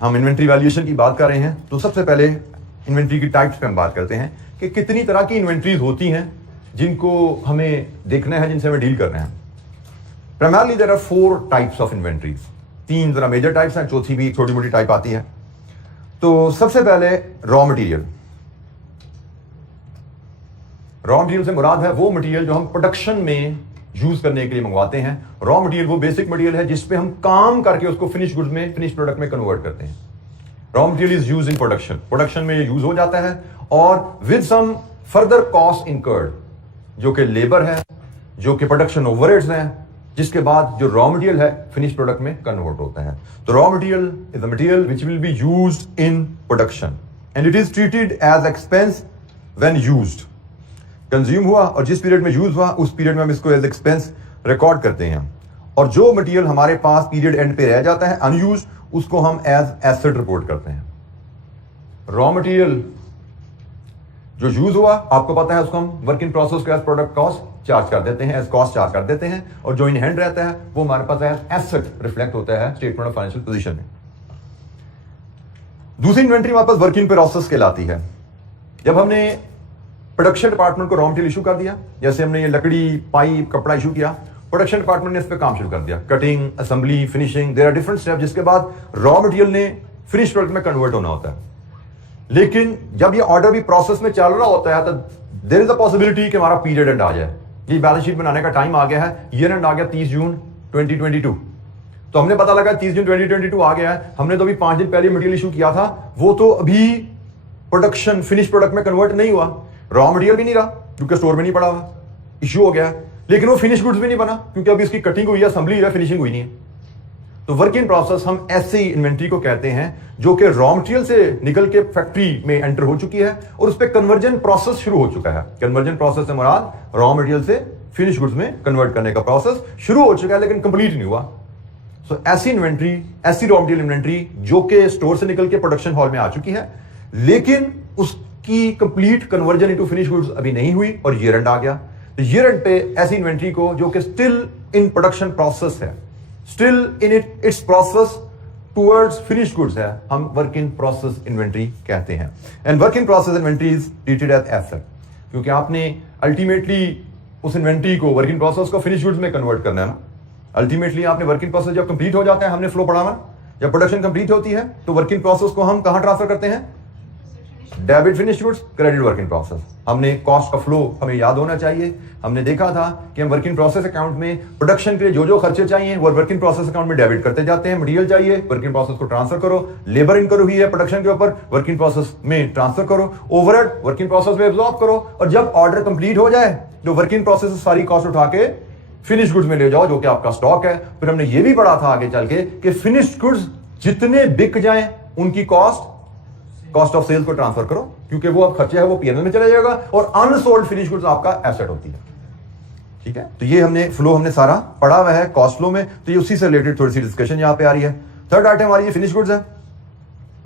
हम इन्वेंट्री वैल्यूएशन की बात कर रहे हैं, तो सबसे पहले इन्वेंट्री की टाइप्स पे हम बात करते हैं कि कितनी तरह की इन्वेंट्रीज होती हैं जिनको हमें देखना है, जिनसे हमें डील करना है। Primarily there are 4 types of inventories. 3 जरा मेजर टाइप्स हैं, चौथी भी छोटी मोटी टाइप आती है। तो सबसे पहले रॉ मटेरियल। रॉ मटेरियल से मुराद है वो मटेरियल जो हम प्रोडक्शन में यूज करने के लिए मंगवाते हैं। रॉ मटेरियल वो बेसिक मटेरियल है जिस पे हम काम करके उसको फिनिश गुड्स में, फिनिश प्रोडक्ट में कन्वर्ट करते हैं। Raw material is use in production, production में यूज हो जाता है, और with some further cost incurred, जो कि लेबर है, जो कि प्रोडक्शन ओवरहेड्स हैं, जिसके बाद जो रॉ मटेरियल है फिनिश प्रोडक्ट में कन्वर्ट होता है। तो raw material is the material which will be used in production and it is treated as expense when used. Consume हुआ और जिस पीरियड में यूज हुआ उस पीरियड में हम इसको एज एक्सपेंस रिकॉर्ड करते हैं। और जो मटेरियल हमारे पास पीरियड एंड पे रह जाता है अनयूज, उसको हम एज एसेट रिपोर्ट करते हैं। रॉ मटेरियल जो यूज हुआ आपको पता है उसको हम वर्क इन प्रोसेस को एज प्रोडक्ट कॉस्ट चार्ज कर देते हैं, एज कॉस्ट चार्ज कर देते हैं, और जो इन हैंड रहता है वो हमारे पास एज एसेट रिफ्लेक्ट होता है स्टेटमेंट ऑफ फाइनेंशियल पोजीशन में। दूसरी इन्वेंट्री हमारे पास वर्क इन प्रोसेस कहलाती है। जब हमने प्रोडक्शन डिपार्टमेंट को रॉ मटेरियल इशू कर दिया, जैसे हमने ये लकड़ी, पाइप, कपड़ा इशू किया, प्रोडक्शन डिपार्टमेंट ने इस पे काम शुरू कर दिया, cutting, assembly, finishing, there are different step, जिसके बाद रॉ मटेरियल ने फिनिश प्रोडक्ट में कन्वर्ट होना होता है। लेकिन जब ये ऑर्डर भी प्रोसेस में चल रहा होता है तो देयर इज अ पॉसिबिलिटी कि हमारा पीरियड एंड आ जाए। ये बैलेंस शीट बनाने का टाइम आ गया है, ईयर एंड आ गया 30 जून 2022, तो हमने पता लगा 30 जून 2022 आ गया है, हमने तो अभी 5 दिन पहले मटेरियल इशू किया था, वो तो अभी प्रोडक्शन फिनिश प्रोडक्ट में कन्वर्ट नहीं हुआ, रॉ मटेरियल भी नहीं रहा क्योंकि स्टोर में नहीं पड़ा हुआ, इशू हो गया, लेकिन वो फिनिश गुड्स भी नहीं बना क्योंकि अभी इसकी कटिंग हुई है, असेंबली हुई है, फिनिशिंग हुई नहीं है। तो वर्क इन प्रोसेस हम ऐसे ही इन्वेंट्री को कहते हैं जो कि रॉ मटेरियल से निकल के फैक्ट्री में एंटर हो चुकी है और उस पर कन्वर्जन प्रोसेस शुरू हो चुका है। कन्वर्जन प्रोसेस से मुराद रॉ मटेरियल से फिनिश गुड्स में कन्वर्ट करने का प्रोसेस शुरू हो चुका है लेकिन कंप्लीट नहीं हुआ। सो ऐसी इन्वेंट्री, ऐसी रॉ मटेरियल इन्वेंट्री जो कि स्टोर से निकल के प्रोडक्शन हॉल में आ चुकी है लेकिन उसकी complete conversion into finish goods अभी नहीं हुई और ईयर एंड आ गया। तो ईयर एंड पे ऐसी इन्वेंट्री को जो कि स्टिल इन प्रोडक्शन प्रोसेस है, still in its process towards finish goods है, हम वर्क इन प्रोसेस इन्वेंट्री कहते हैं। And work in process inventory is treated as asset क्योंकि आपने अल्टीमेटली उस इन्वेंट्री को, वर्क इन प्रोसेस को फिनिश गुड्स में कन्वर्ट करना है ना। अल्टीमेटली आपने वर्क इन प्रोसेस जब कंप्लीट हो जाता है, हमने फ्लो पढ़ा ना, जब प्रोडक्शन कंप्लीट होती है तो वर्क इन प्रोसेस को हम कहां ट्रांसफर करते हैं, debit finish goods, credit work in process. हमने कॉस्ट का फ्लो हमें याद होना चाहिए। हमने देखा था कि हम वर्क इन प्रोसेस अकाउंट में प्रोडक्शन के लिए जो जो खर्चे चाहिए वो वर्क इन प्रोसेस अकाउंट में डेबिट करते जाते हैं। मटेरियल चाहिए, वर्क इन प्रोसेस को ट्रांसफर करो, लेबर इनकर हुई है प्रोडक्शन के ऊपर, वर्क इन प्रोसेस में ट्रांसफर करो, ओवरहेड वर्क इन प्रोसेस में एब्जॉर्ब करो, और जब ऑर्डर कंप्लीट हो जाए तो वर्क इन प्रोसेस सारी कॉस्ट उठा के फिनिश गुड्स में ले जाओ जो कि आपका स्टॉक है। फिर हमने ये भी पढ़ा था आगे चल के कि फिनिश गुड्स जितने बिक जाएं उनकी कॉस्ट ऑफ सेल्स को ट्रांसफर करो क्योंकि वो अब खर्चा है वो पीएनएल में चला जाएगा और अनसोल्ड फिनिश गुड्स आपका एसेट होती है। ठीक है, तो ये हमने फ्लो हमने सारा पढ़ा हुआ है कॉस्ट फ्लो में, तो ये उसी से रिलेटेड थोड़ी सी डिस्कशन यहां पे आ रही है। थर्ड आइटम हमारी ये फिनिश गुड्स है,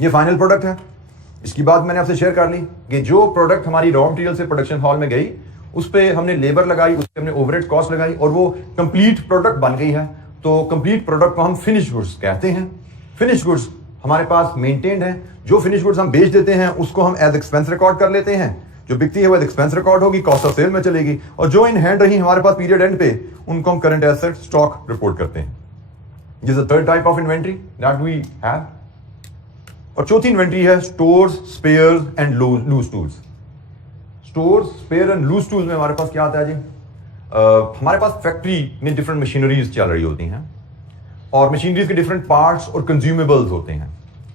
ये फाइनल प्रोडक्ट है। इसकी बात मैंने आपसे शेयर कर ली कि जो प्रोडक्ट हमारी रॉ मटेरियल से प्रोडक्शन हॉल में गई उस पर हमने लेबर लगाई, उस पर हमने ओवरहेड कॉस्ट लगाई और वो कंप्लीट प्रोडक्ट बन गई है। तो कंप्लीट प्रोडक्ट को हम फिनिश गुड्स कहते हैं। फिनिश गुड्स हमारे पास मेंटेन्ड है, जो फिनिश गुड्स हम बेच देते हैं उसको हम एज एक्सपेंस रिकॉर्ड कर लेते हैं, जो बिकती है वो एज एक्सपेंस रिकॉर्ड होगी, कॉस्ट ऑफ सेल में चलेगी, और जो इन हैंड रही हमारे पास पीरियड एंड पे उनको हम करंट एसेट स्टॉक रिपोर्ट करते हैं। This is the third type of inventory that we have. और चौथी इन्वेंट्री है stores, spares and loose tools. Stores, spare and loose tools में हमारे पास क्या आता है जी, हमारे पास फैक्ट्री में डिफरेंट मशीनरीज चल रही होती हैं और मशीनरीज के डिफरेंट पार्ट्स और कंज्यूमेबल्स होते हैं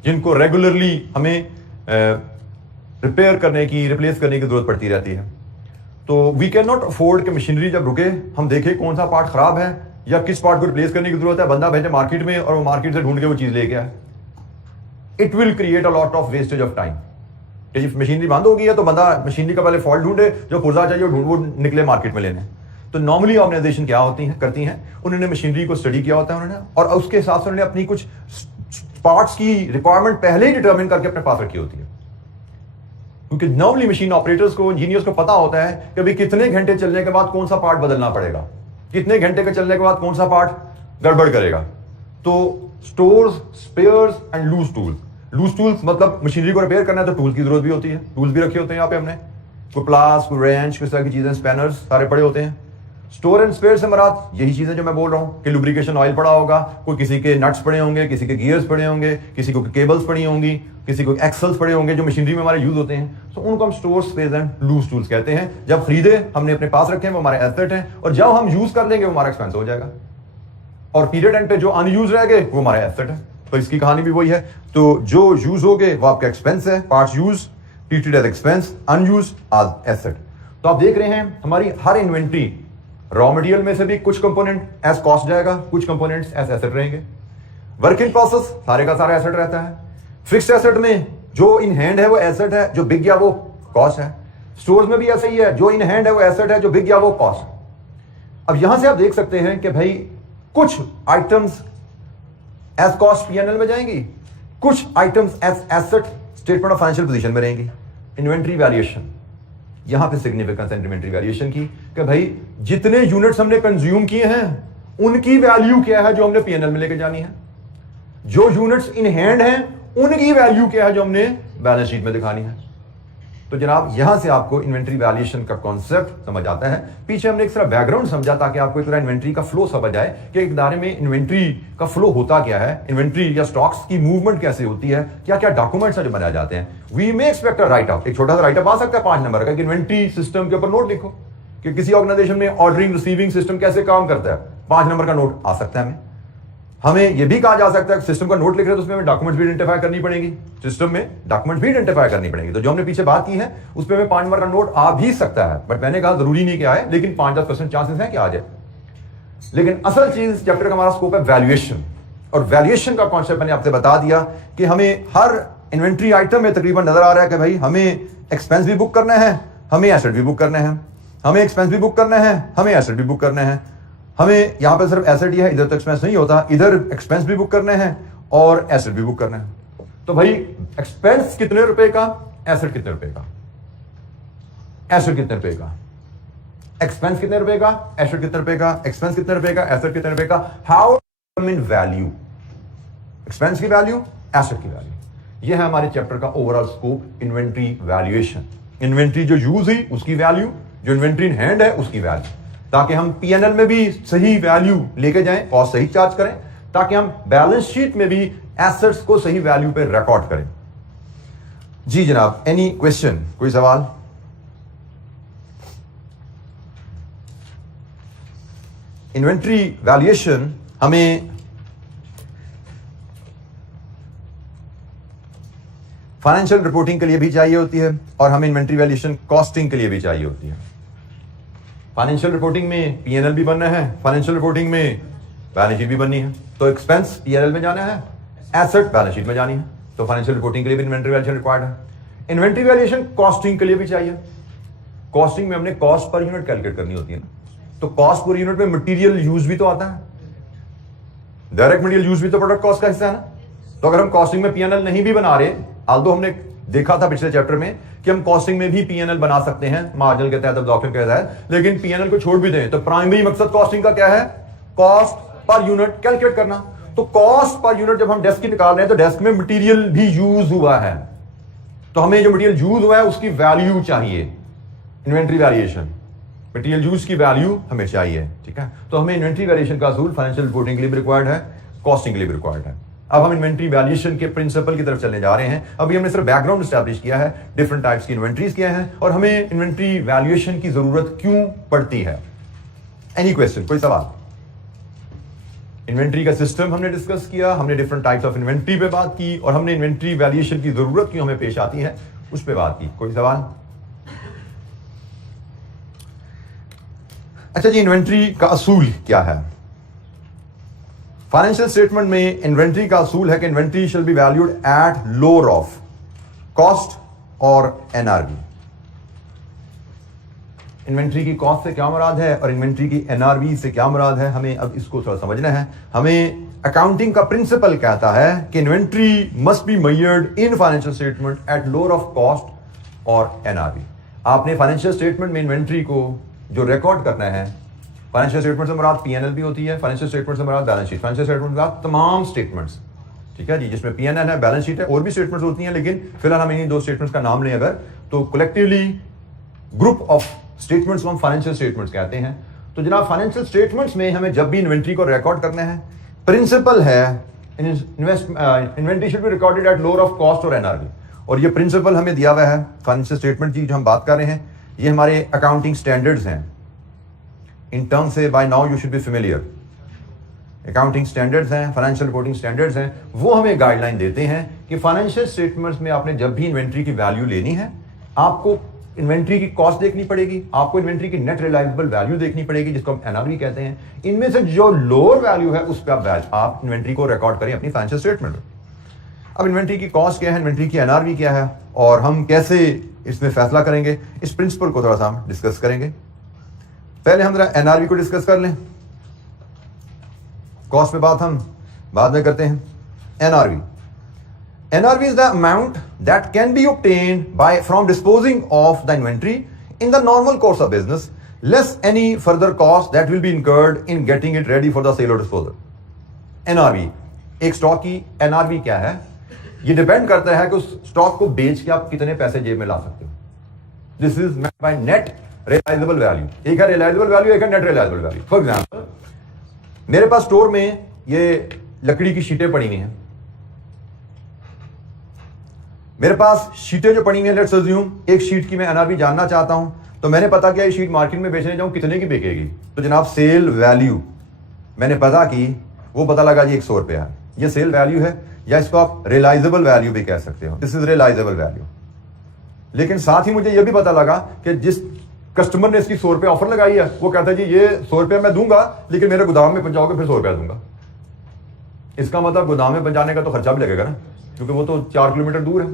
जिनको रेगुलरली हमें रिपेयर करने की, रिप्लेस करने की जरूरत पड़ती रहती है। तो वी कैन नॉट अफोर्ड कि मशीनरी जब रुके हम देखें कौन सा पार्ट खराब है या किस पार्ट को रिप्लेस करने की जरूरत है, बंदा भेजे मार्केट में और वो मार्केट से ढूंढ के वो चीज लेके आए। It will create a lot of wastage of time. Machinery बंद हो गई है तो बंदा मशीनरी का पहले फॉल्ट ढूंढे, जो पुर्जा चाहिए वो निकले मार्केट में लेने। तो नॉर्मली ऑर्गेनाइजेशन क्या होती है, करती हैं, उन्होंने मशीनरी को स्टडी किया होता है उन्होंने, और उसके हिसाब से उन्होंने अपनी कुछ पार्ट्स की रिक्वायरमेंट पहले ही डिटरमिन करके अपने पास रखी होती है। क्योंकि नॉर्मली मशीन ऑपरेटर्स को, इंजीनियर्स को पता होता है कि अभी कितने घंटे चलने के बाद कौन सा पार्ट बदलना पड़ेगा, कितने घंटे के चलने के बाद कौन सा पार्ट गड़बड़ करेगा। तो stores, spares and loose tools. Loose tools मतलब मशीनरी को रिपेयर करना है तो टूल्स की जरूरत भी होती है, टूल्स भी रखे होते हैं यहाँ पे हमने, कोई प्लास, कोई रेंच, किस तरह की चीजें, स्पैनर्स सारे पड़े होते हैं। स्टोर एंड स्पेयर से मराद यही चीजें जो मैं बोल रहा हूं कि लुब्रिकेशन ऑयल पड़ा होगा, कोई किसी के नट्स पड़े होंगे, किसी के गियर्स पड़े होंगे, किसी को केबल्स पड़ी होंगी, किसी को एक्सल्स पड़े होंगे जो मशीनरी में हमारे यूज होते हैं। तो उनको हम store, spare and loose tools कहते हैं। जब खरीदे हमने अपने पास रखे हैं वो हमारे एसेट हैं, और जब हम यूज कर लेंगे वो हमारा एक्सपेंस हो जाएगा, और पीरियड एंड पे जो अनयूज रह गए वो हमारे एसेट है। तो इसकी कहानी भी वही है। तो जो यूज हो गए वो आपका एक्सपेंस है, parts use treated as expense, unused as asset. तो आप देख रहे हैं हमारी हर इन्वेंट्री रॉ मटेरियल में से भी कुछ कंपोनेंट एज कॉस्ट जाएगा, कुछ कंपोनेंट्स एज एसेट रहेंगे। वर्क इन प्रोसेस सारे का सारा एसेट रहता है। फिक्स्ड एसेट में जो इन हैंड है वो एसेट है, जो बिक गया वो कॉस्ट है। स्टोर्स में भी ऐसा ही है, जो इन हैंड है वो एसेट है, जो बिक गया वो कॉस्ट। अब यहां से आप देख सकते हैं कि भाई कुछ आइटम्स एज कॉस्ट पीएनएल में जाएंगी, कुछ items as asset statement of financial position में रहेंगी। इन्वेंट्री वैल्यूएशन, यहां पे सिग्निफिकेंस है इन्वेंट्री वैल्यूएशन की कि भाई जितने यूनिट्स हमने कंज्यूम किए हैं उनकी वैल्यू क्या है जो हमने पीएनएल में लेके जानी है, जो यूनिट्स इन हैंड हैं उनकी वैल्यू क्या है जो हमने बैलेंस शीट में दिखानी है। तो जनाब यहां से आपको इन्वेंट्री वैल्यूएशन का कॉन्सेप्ट समझ आता है। पीछे हमने एक तरह बैकग्राउंड समझा ताकि आपको एक तरह इन्वेंट्री का फ्लो समझ आए कि एक दायरे में इन्वेंट्री का फ्लो होता क्या है, इन्वेंट्री या स्टॉक्स की मूवमेंट कैसे होती है, क्या क्या डॉक्यूमेंट्स जो बनाए जाते हैं। We may expect a write up, एक छोटा सा राइट अप आ सकता है 5 नंबर का कि इन्वेंट्री सिस्टम के ऊपर नोट लिखो कि किसी ऑर्गेनाइजेशन में ऑर्डरिंग रिसीविंग सिस्टम कैसे काम करता है, 5 नंबर का नोट आ सकता है। हमें यह भी कहा जा सकता है सिस्टम का नोट लिख रहे हैं तो उसमें हमें डॉक्यूमेंट्स भी आइडेंटिफाई करनी पड़ेगी, सिस्टम में डॉक्यूमेंट्स भी आइडेंटिफाई करनी पड़ेगी। तो जो हमने पीछे बात की है उस पर हमें 5 नंबर का नोट आ भी सकता है, बट मैंने कहा जरूरी नहीं कि आए, लेकिन 5-10% चांसेस है कि आ जाए। लेकिन असल चीज चैप्टर का हमारा स्कोप है वैल्यूएशन, और वैल्यूएशन का कॉन्सेप्ट मैंने आपसे बता दिया कि हमें हर इन्वेंट्री आइटम में तकरीबन नजर आ रहा है कि भाई हमें एक्सपेंस भी बुक करना है, हमें एसेट भी बुक करना है, हमें एक्सपेंस भी बुक करना है, हमें एसेट भी बुक करना है। हमें यहां पे सिर्फ एसेट ही है, इधर तो एक्सपेंस नहीं होता, इधर एक्सपेंस भी बुक करने हैं और एसेट भी बुक करना है। तो भाई एक्सपेंस कितने रुपए का, एसेट कितने रुपए का, एसेट कितने रुपए का, एक्सपेंस कितने रुपए का, एसेट कितने रुपए का, एक्सपेंस कितने रुपए का, एसेट कितने रुपए का। हाउ इन वैल्यू, एक्सपेंस की वैल्यू, एसेट की वैल्यू। यह है हमारे चैप्टर का overall scope, inventory valuation. Inventory जो यूज हुई उसकी वैल्यू, जो इन्वेंट्री इन हैंड है उसकी वैल्यू, ताकि हम पीएनएल में भी सही वैल्यू लेके जाएं, कॉस्ट सही चार्ज करें, ताकि हम बैलेंस शीट में भी एसेट्स को सही वैल्यू पे रिकॉर्ड करें। जी जनाब, एनी क्वेश्चन, कोई सवाल? इन्वेंट्री वैल्यूएशन हमें फाइनेंशियल रिपोर्टिंग के लिए भी चाहिए होती है और हमें इन्वेंट्री वैल्यूएशन कॉस्टिंग के लिए भी चाहिए होती है। फाइनेंशियल रिपोर्टिंग में पीएनएल भी बनना है, फाइनेंशियल रिपोर्टिंग में बैलेंस शीट भी बननी है। तो एक्सपेंस पीएनएल में जाना है, एसेट बैलेंस शीट में जानी है। तो फाइनेंशियल रिपोर्टिंग के लिए भी इन्वेंट्री वैल्यूएशन रिक्वायर्ड है। इन्वेंट्री वैल्यूएशन कॉस्टिंग के लिए भी चाहिए। कॉस्टिंग में हमने कॉस्ट पर यूनिट कैलकुलेट करनी होती है ना, तो कॉस्ट पर यूनिट में मटेरियल यूज भी तो आता है, डायरेक्ट मटेरियल यूज भी तो प्रोडक्ट कॉस्ट का हिस्सा है ना। तो अगर हम कॉस्टिंग में पीएनएल नहीं भी बना रहे, आल्दो हमने देखा था पिछले चैप्टर में कि हम कॉस्टिंग में भी पीएनएल बना सकते हैं मार्जिनल के तहत, अब्जॉर्प्शन के तहत, लेकिन पीएनएल को छोड़ भी दें तो प्राइमरी मकसद कॉस्टिंग का क्या है, कॉस्ट पर यूनिट कैलकुलेट करना। तो कॉस्ट पर यूनिट जब हम डेस्क की निकाल रहे हैं तो डेस्क में मटेरियल भी यूज हुआ है, तो हमें जो मटेरियल यूज हुआ है उसकी वैल्यू चाहिए। इन्वेंट्री वैल्यूएशन, मटेरियल यूज की वैल्यू हमें चाहिए, ठीक है। तो हमें इन्वेंट्री वैल्यूएशन का असूल फाइनेंशियल रिपोर्टिंग के लिए भी रिक्वायर्ड है, कॉस्टिंग के लिए भी रिक्वायर्ड है। अब हम इन्वेंट्री वैल्यूएशन के प्रिंसिपल की तरफ चलने जा रहे हैं। अभी हमने सिर्फ बैकग्राउंड एस्टैब्लिश किया है, डिफरेंट टाइप्स की इन्वेंट्रीज किया है और हमें इन्वेंट्री वैल्यूएशन की जरूरत क्यों पड़ती है। एनी क्वेश्चन, कोई सवाल? इन्वेंट्री का सिस्टम हमने डिस्कस किया, हमने डिफरेंट टाइप्स ऑफ इन्वेंट्री पे बात की और हमने इन्वेंट्री वैल्यूएशन की जरूरत क्यों हमें पेश आती है उस पर बात की। कोई सवाल? अच्छा जी, इन्वेंट्री का असूल क्या है? फाइनेंशियल स्टेटमेंट में इन्वेंट्री का असूल है कि inventory shall be valued at lower of cost और एनआरवी। इन्वेंट्री की कॉस्ट से क्या मुराद है और इन्वेंट्री की एनआरवी से क्या मुराद है, हमें अब इसको थोड़ा समझना है। हमें अकाउंटिंग का प्रिंसिपल कहता है कि inventory must be measured in financial statement at lower of cost और एनआरवी। आपने फाइनेंशियल स्टेटमेंट में इन्वेंट्री को जो रिकॉर्ड करना है, फाइनेंशियल स्टेटमेंट से मुराद पीएनएल भी होती है, फाइनेंशियल स्टेटमेंट से मुराद बैलेंस शीट, फाइनेंशियल स्टेटमेंट से मुराद तमाम स्टेटमेंट्स, ठीक है जी, जिसमें पीएनएल है, बैलेंस शीट है, और भी स्टेटमेंट्स होती हैं, लेकिन फिलहाल हम इन्हीं 2 स्टेटमेंट्स का नाम लें अगर, तो कलेक्टिवली ग्रुप ऑफ स्टेटमेंट्स को हम फाइनेंशियल स्टेटमेंट्स कहते हैं। तो जनाब फाइनेंशियल स्टेटमेंट्स में हमें जब भी इन्वेंट्री को रिकॉर्ड करना है, प्रिंसिपल है inventory should be recorded at lower of cost और एनआरवी, और ये प्रिंसिपल हमें दिया हुआ है फाइनेंशियल स्टेटमेंट की जो हम बात कर रहे हैं। ये हमारे अकाउंटिंग स्टैंडर्ड्स हैं, इन टर्म से by now you should be familiar. Accounting standards हैं, फाइनेंशियल रिपोर्टिंग स्टैंडर्ड्स हैं, वो हमें गाइडलाइन देते हैं कि फाइनेंशियल स्टेटमेंट्स में आपने जब भी इन्वेंट्री की वैल्यू लेनी है, आपको इन्वेंट्री की कॉस्ट देखनी पड़ेगी, आपको इन्वेंट्री की नेट रिलायबल वैल्यू देखनी पड़ेगी, जिसको हम एनआरवी कहते हैं। इनमें से जो लोअर वैल्यू है उस पर आप इन्वेंट्री को रिकॉर्ड करें अपनी फाइनेंशियल स्टेटमेंट में। अब इन्वेंट्री की कॉस्ट क्या है, इन्वेंट्री की एनआरवी क्या है और हम कैसे इसमें फैसला करेंगे, इस प्रिंसिपल को थोड़ा सा हम डिस्कस करेंगे। पहले हम जरा एनआरवी को डिस्कस कर लें। कॉस्ट पे बात हम बाद में करते हैं। NRV, NRV is the amount that can be obtained by from disposing of the inventory in the normal course of business less any further cost that will be incurred in getting it ready for the sale और disposal. NRV, एक stock की NRV क्या है, ये depend करता है कि उस स्टॉक को बेच के आप कितने पैसे जेब में ला सकते हो। This is meant by net realisable value. एक है रियलाइजेबल वैल्यू, एक है net realisable value. For example, मेरे पास स्टोर में ये लकड़ी की शीटें पड़ी हुई हैं, मेरे पास शीटें जो पड़ी हुई हैं, लेट्स अज्यूम एक शीट की मैं एनआरवी जानना चाहता हूं, तो मैंने पता किया ये शीट मार्केट में बेचने जाऊं कितने की बिकेगी, तो जनाब सेल वैल्यू मैंने पता की, वो पता लगा जी 100 रुपया है। ये सेल वैल्यू है, या इसको आप रियलाइजेबल वैल्यू भी कह सकते हो। This is realisable value. लेकिन साथ ही मुझे यह भी पता लगा कि जिस कस्टमर ने इसकी 100 रुपये ऑफर लगाई है, वो कहता है जी ये 100 रुपये मैं दूंगा, लेकिन मेरे गोदाम में पहुंचाओगे फिर 100 रुपया दूंगा। इसका मतलब गोदाम में पहुंचाने का तो खर्चा भी लगेगा ना, क्योंकि वो तो 4 किलोमीटर दूर है।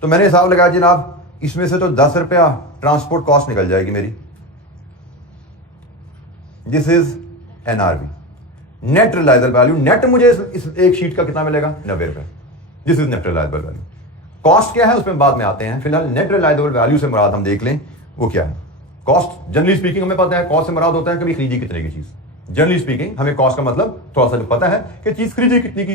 तो मैंने हिसाब लगाया जनाब, इसमें से तो 10 रुपया ट्रांसपोर्ट कॉस्ट निकल जाएगी मेरी। This is NRV, net realisable value. Net मुझे इस एक शीट का कितना मिलेगा, 90 रुपए। This is net realisable value. Cost क्या है उसमें बाद में आते हैं, फिलहाल नेट रियलाइजेबल वैल्यू से मुराद हम देख लें वो क्या है। कॉस्ट जनरली स्पीकिंग हमें पता है, कॉस्ट से मुराद होता है कभी खरीदी कितने की चीज। जनरली स्पीकिंग हमें कॉस्ट का मतलब थोड़ा सा जो पता है कि चीज खरीदी कितनी की,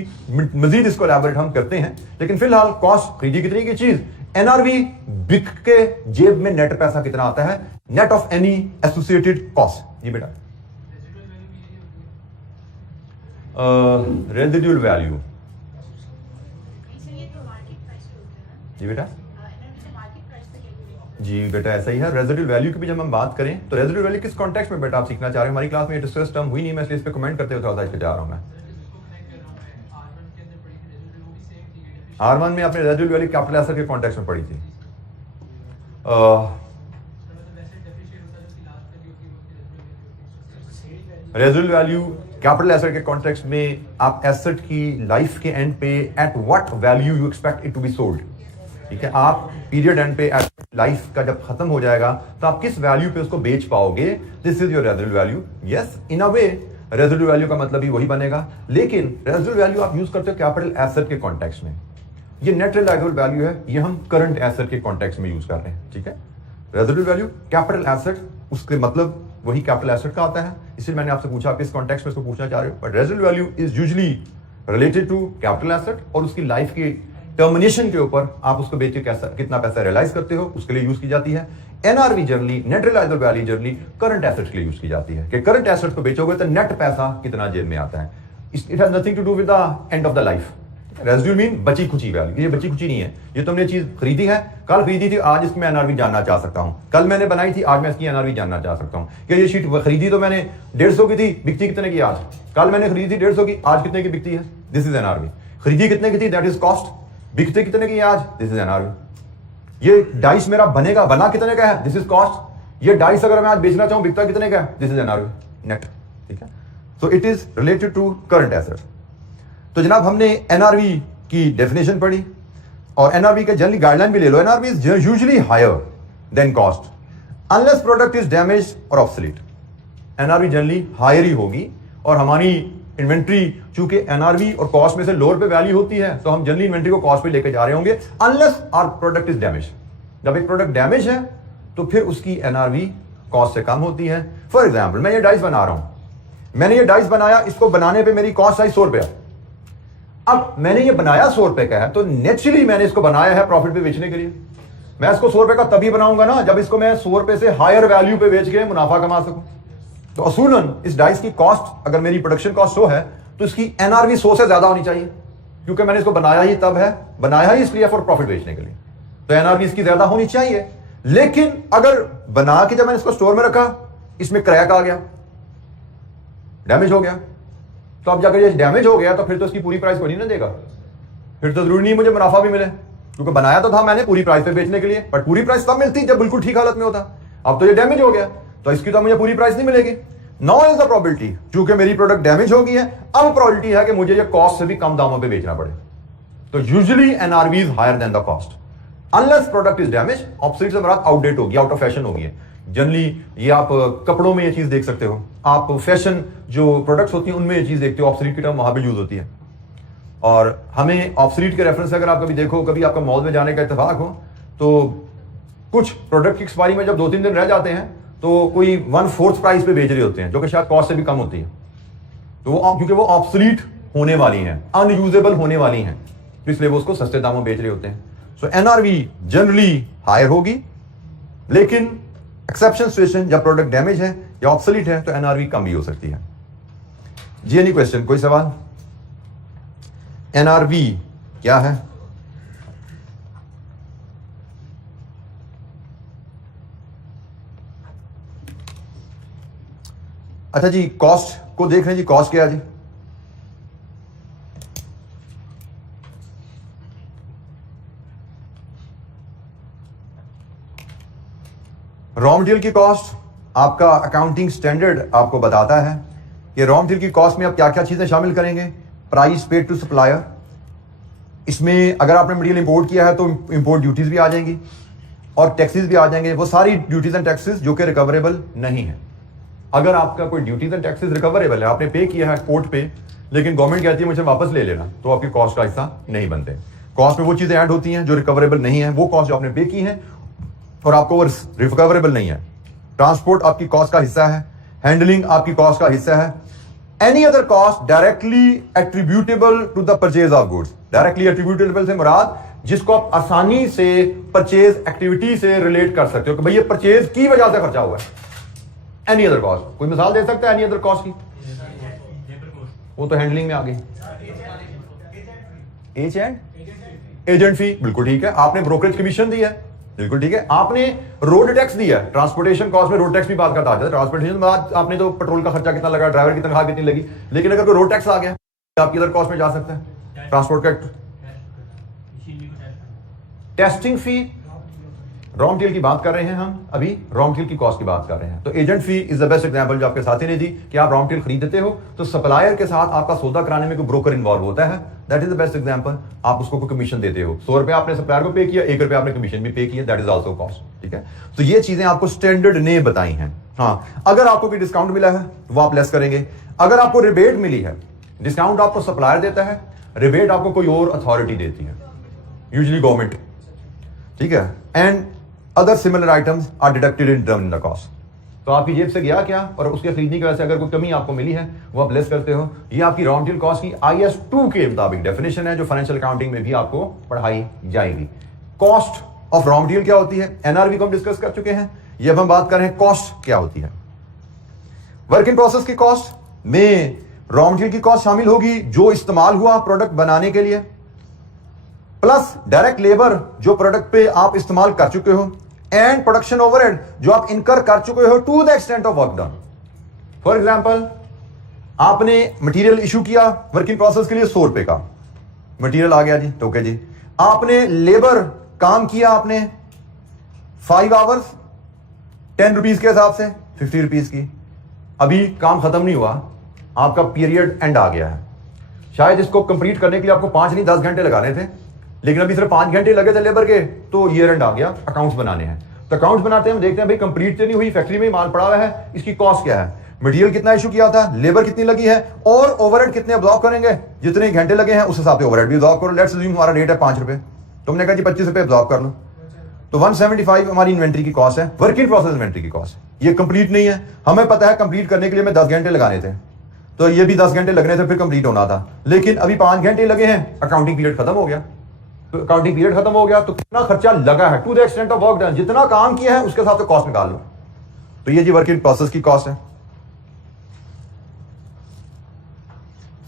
मजीद इसको एलैबोरेट हम करते हैं, लेकिन फिलहाल कॉस्ट खरीदी कितनी की चीज। एनआरवी बिक के जेब में नेट पैसा कितना आता है, net of any associated cost. जी बेटा, रेजिडुअल वैल्यू। जी बेटा, जी बेटा ऐसा ही है। रेजिडुअल वैल्यू की भी जब हम बात करें तो रेजिडुअल वैल्यू किस कॉन्टेक्स्ट में बेटा आप सीखना चाह रहे हैं? हमारी क्लास में ये डिस्कस टर्म हुई नहीं, मैं इसलिए इस पे कमेंट करते हुए थोड़ा सा इस पे जा रहा हूं मैं। R1 में आपने रेजिडुअल वैल्यू कैपिटल एसेट के कॉन्टेक्स्ट में पढ़ी थी। रेजिडुअल वैल्यू कैपिटल एसेट के कॉन्टेक्स्ट में आप एसेट की लाइफ के एंड पे at what value you expect it to be sold. ठीक है, आप पीरियड एंड पे लाइफ का जब खत्म हो जाएगा तो आप किस वैल्यू पे उसको बेच पाओगे, this is your residual value. Yes, in a way residual value का मतलब ही वही बनेगा, लेकिन रेजिडुअल वैल्यू आप यूज करते हो कैपिटल एसेट के कॉन्टेक्स्ट में। ये नेट रियलाइजेबल वैल्यू है, ये हम करंट एसेट के कॉन्टेक्स्ट में यूज कर रहे हैं। ठीक है, रेजिडुअल वैल्यू कैपिटल एसेट, उसके मतलब वही कैपिटल एसेट का आता है, इसलिए मैंने आपसे पूछा किस कॉन्टेक्स्ट में इसको पूछना चाह रहे हो। But residual value is usually related to capital asset, और उसकी लाइफ की टर्मिनेशन के ऊपर आप उसको बेच के कितना पैसा रियलाइज करते हो उसके लिए यूज की जाती है। NRV generally, net realisable value generally current assets के लिए यूज की जाती है कि करंट एसेट्स को बेचोगे तो नेट पैसा कितना जेब में आता है। It has nothing to do with the end of the life. Residual mean बची खुची वैल्यू। ये बची खुची नहीं है, ये तुमने चीज खरीदी है, कल खरीदी थी, आज इसमें एनआरवी जानना चाह सकता हूं। कल मैंने बनाई थी, आज मैं इसकी एनआरवी जानना चाह सकता हूं कि ये शीट खरीदी तो मैंने 150 की थी, बिकती कितने की आज। कल मैंने खरीदी थी 150 की, आज कितने की बिकती है, दिस इज एनआरवी। खरीदी कितने की थी, दैट इज कॉस्ट, बिकते कितने की आज, दिस इज एनआरवी। ये डाइस मेरा बनेगा, बना कितने का है, दिस इज कॉस्ट। ये डाइस अगर मैं आज बेचना चाहूं बिकता कितने का है, दिस इज एनआरवी नेट। ठीक है, so it is related to current asset. तो जनाब हमने एनआरवी की डेफिनेशन पढ़ी, और एनआरवी के जनरली गाइडलाइन भी ले लो। NRV is usually higher than cost unless product is damage और ऑब्सोलीट। एनआरवी जनरली हायर ही होगी, और हमारी इन्वेंट्री चूंकि एनआरवी और कॉस्ट में से लोअर पे वैल्यू होती है, तो हम जनरली इन्वेंट्री को कॉस्ट पे लेके जा रहे होंगे unless our product is damage. जब एक प्रोडक्ट डैमेज है तो फिर उसकी एनआरवी कॉस्ट से कम होती है। फॉर एग्जाम्पल, मैं ये डाइस बना रहा हूं, मैंने ये डाइस बनाया, इसको बनाने पे मेरी कॉस्ट आई 100 रुपया। अब मैंने ये बनाया 100 रुपए का है, तो नेचुरली मैंने इसको बनाया है प्रॉफिट पे बेचने के लिए। मैं इसको 100 रुपए का तभी बनाऊंगा ना जब इसको मैं 100 रुपए से हायर वैल्यू पे बेच के मुनाफा कमा सकूं। तो असूलन इस डाइस की कॉस्ट, अगर मेरी प्रोडक्शन कॉस्ट 100 है तो इसकी एनआरवी 100 से ज्यादा होनी चाहिए, क्योंकि मैंने इसको बनाया ही तब है, बनाया ही इसलिए फॉर प्रॉफिट बेचने के लिए, तो एनआरवी इसकी ज्यादा होनी चाहिए। लेकिन अगर बना के जब मैंने इसको स्टोर में रखा, इसमें क्रैक आ गया, डैमेज हो गया, तो अब जाकर ये डैमेज हो गया तो फिर तो इसकी पूरी प्राइस को नहीं ना देगा, फिर तो जरूरी नहीं मुझे मुनाफा भी मिले, क्योंकि बनाया तो था मैंने पूरी प्राइस पे बेचने के लिए, बट पूरी प्राइस तब मिलती जब बिल्कुल ठीक हालत में होता। अब तो ये डैमेज हो गया तो इसकी तो मुझे पूरी प्राइस नहीं मिलेगी। नाउ इज द प्रोबेबिलिटी, क्योंकि मेरी प्रोडक्ट डैमेज हो गई है, अब प्रोबेबिलिटी है कि मुझे ये कॉस्ट से भी कम दामों पे बेचना पड़े। तो usually NRV is higher than the cost unless product is damage. Obsolete से मुराद आउटडेट होगी, आउट ऑफ फैशन होगी। जनरली ये आप कपड़ों में ये चीज देख सकते हो, आप फैशन जो प्रोडक्ट्स होती हैं उनमें ये चीज देखते हो, ऑब्सोलीट की टर्म वहां पे यूज होती है। और हमें ऑब्सोलीट के रेफरेंस अगर आप कभी देखो, कभी आपका मॉल में जाने का इत्तेफाक हो, तो कुछ प्रोडक्ट की एक्सपायरी में जब 2-3 दिन रह जाते हैं तो कोई 1/4 प्राइस पे बेच रहे होते हैं, जो कि शायद कॉस्ट से भी कम होती है। तो वो क्योंकि वो ऑब्सोलीट होने वाली हैं, अनयूजेबल होने वाली हैं, तो इसलिए वो उसको सस्ते दामों बेच रहे होते हैं। सो एनआरवी जनरली हायर होगी, लेकिन एक्सेप्शन सिचुएशन जब प्रोडक्ट डैमेज है या ऑब्सोलीट है तो एनआरवी कम भी हो सकती है। जी एनी क्वेश्चन, कोई सवाल? एनआरवी क्या है? अच्छा जी, कॉस्ट को देख रहे हैं जी, कॉस्ट क्या है जी? रॉ मटेरियल की कॉस्ट आपका अकाउंटिंग स्टैंडर्ड आपको बताता है कि रॉ मटेरियल की कॉस्ट में आप क्या क्या चीजें शामिल करेंगे। प्राइस पेड टू सप्लायर, इसमें अगर आपने मटेरियल इंपोर्ट किया है तो इंपोर्ट ड्यूटीज भी आ जाएंगी और टैक्सेस भी आ जाएंगे, वो सारी ड्यूटीज एंड टैक्सेस जो कि रिकवरेबल नहीं है। अगर आपका कोई ड्यूटीज एंड टैक्सेस रिकवरेबल है, आपने पे किया है कोर्ट पे, लेकिन गवर्नमेंट कहती है मुझे वापस ले लेना, तो आपकी कॉस्ट का हिस्सा नहीं बनते। कॉस्ट में वो चीजें ऐड होती हैं जो रिकवरेबल नहीं है, वो कॉस्ट जो आपने पे की है और आपको वो रिकवरेबल नहीं है। ट्रांसपोर्ट आपकी कॉस्ट का हिस्सा है, हैंडलिंग आपकी कॉस्ट का हिस्सा है। Any other cost directly attributable to the purchase of goods, directly attributable से मुराद जिसको आप आसानी से परचेज एक्टिविटी से रिलेट कर सकते हो कि भाई ये परचेज की वजह से खर्चा हुआ है। एनी अदर कॉस्ट, कोई मिसाल दे सकता है एनी अदर कॉस्ट की? वो तो हैंडलिंग में आ गई। एजेंट फी, बिल्कुल ठीक है। आपने ब्रोकरेज कमीशन दी है, बिल्कुल ठीक है। आपने रोड टैक्स दिया है, ट्रांसपोर्टेशन कॉस्ट में रोड टैक्स भी बात करता है। ट्रांसपोर्टेशन बाद आपने तो पेट्रोल का खर्चा कितना लगा, ड्राइवर की तनख्वाह कितनी लगी, लेकिन अगर कोई रोड टैक्स आ गया आपकी अदर कॉस्ट में जा सकता है। ट्रांसपोर्ट का टेस्टिंग फी, रॉ मटेरियल की बात कर रहे हैं हम अभी, रॉ मटेरियल की कॉस्ट की बात कर रहे हैं। तो agent fee is the best example जो आपके साथी ने दी कि आप रॉ मटेरियल खरीदते हो तो सप्लायर के साथ आपका सौदा कराने में कोई ब्रोकर इन्वॉल्व होता है, that is the best example. आप उसको कोई कमीशन देते हो, 100 रुपए आपने सप्लायर को पे किया, 1 रुपए आपने कमीशन भी पे किया, दैट इज ऑल्सो कॉस्ट, ठीक है। तो ये चीजें आपको स्टैंडर्ड ने बताई हैं। हाँ, अगर आपको कोई डिस्काउंट मिला है वो आप लेस करेंगे। अगर आपको रिबेट मिली है, डिस्काउंट आपको सप्लायर देता है, रिबेट आपको कोई और अथॉरिटी देती है, यूजुअली गवर्नमेंट, ठीक है। And other similar items are deducted in term in the cost. तो आपकी जेब से गया क्या और उसके खरीदने की वजह से अगर कोई कमी आपको मिली है वो आप लेस करते हो। ये आपकी रॉ मटेरियल कॉस्ट की IAS 2 के मुताबिक डेफिनेशन है जो फाइनेंशियल अकाउंटिंग में भी आपको पढ़ाई जाएगी। कॉस्ट ऑफ रॉ मटेरियल क्या होती है, एनआरवी को हम डिस्कस कर चुके हैं। ये अब हम बात कर रहे हैं कॉस्ट क्या होती है। वर्क इन प्रोसेस की कॉस्ट में रॉ मटेरियल की कॉस्ट शामिल होगी जो इस्तेमाल हुआ प्रोडक्ट बनाने के लिए, प्लस डायरेक्ट लेबर जो प्रोडक्ट पे आप इस्तेमाल कर चुके हो, एंड प्रोडक्शन ओवरहेड जो आप इनकर कर चुके हो to the extent of work done. For example, आपने मटेरियल इशू किया वर्क इन प्रोसेस के लिए 100 रुपए का मटेरियल आ गया जी, ओके जी। आपने लेबर काम किया, आपने 5 आवर्स 10 रुपीज के हिसाब से 50 रुपीज की। अभी काम खत्म नहीं हुआ, आपका पीरियड एंड आ गया है। शायद इसको कंप्लीट करने के लिए आपको 5 नहीं 10 घंटे लगाने थे, लेकिन अभी सिर्फ 5 घंटे लगे थे लेबर के, तो ईयर एंड आ गया, अकाउंट्स बनाने हैं। तो अकाउंट्स बनाते हैं, हम देखते हैं भाई कंप्लीट तो नहीं हुई, फैक्ट्री में माल पड़ा हुआ है, इसकी कॉस्ट क्या है, मटेरियल कितना इशू किया था, लेबर कितनी लगी है, और ओवरहेड कितने अब्जॉर्ब करेंगे, जितने घंटे लगे हैं उस हिसाब से ओवरहेड भी अब्जॉर्ब करो। लेट्स अज्यूम हमारा रेट है 5 रुपए, तुमने कहा जी 25 रुपए अब्जॉर्ब कर लो, तो 175 हमारी इन्वेंट्री की कॉस्ट है, वर्क इन प्रोसेस इन्वेंट्री की कॉस्ट। ये कंप्लीट नहीं है, हमें पता है कंप्लीट करने के लिए मैं 10 घंटे लगाने थे, तो ये भी 10 घंटे लगने थे, फिर कंप्लीट होना था, लेकिन अभी 5 घंटे लगे हैं, अकाउंटिंग पीरियड खत्म हो गया। तो अकाउंटिंग पीरियड खत्म हो गया तो कितना खर्चा लगा है to the extent of work done, जितना काम किया है उसके साथ तो कॉस्ट निकाल लो। तो ये जी वर्क इन प्रोसेस की कॉस्ट है।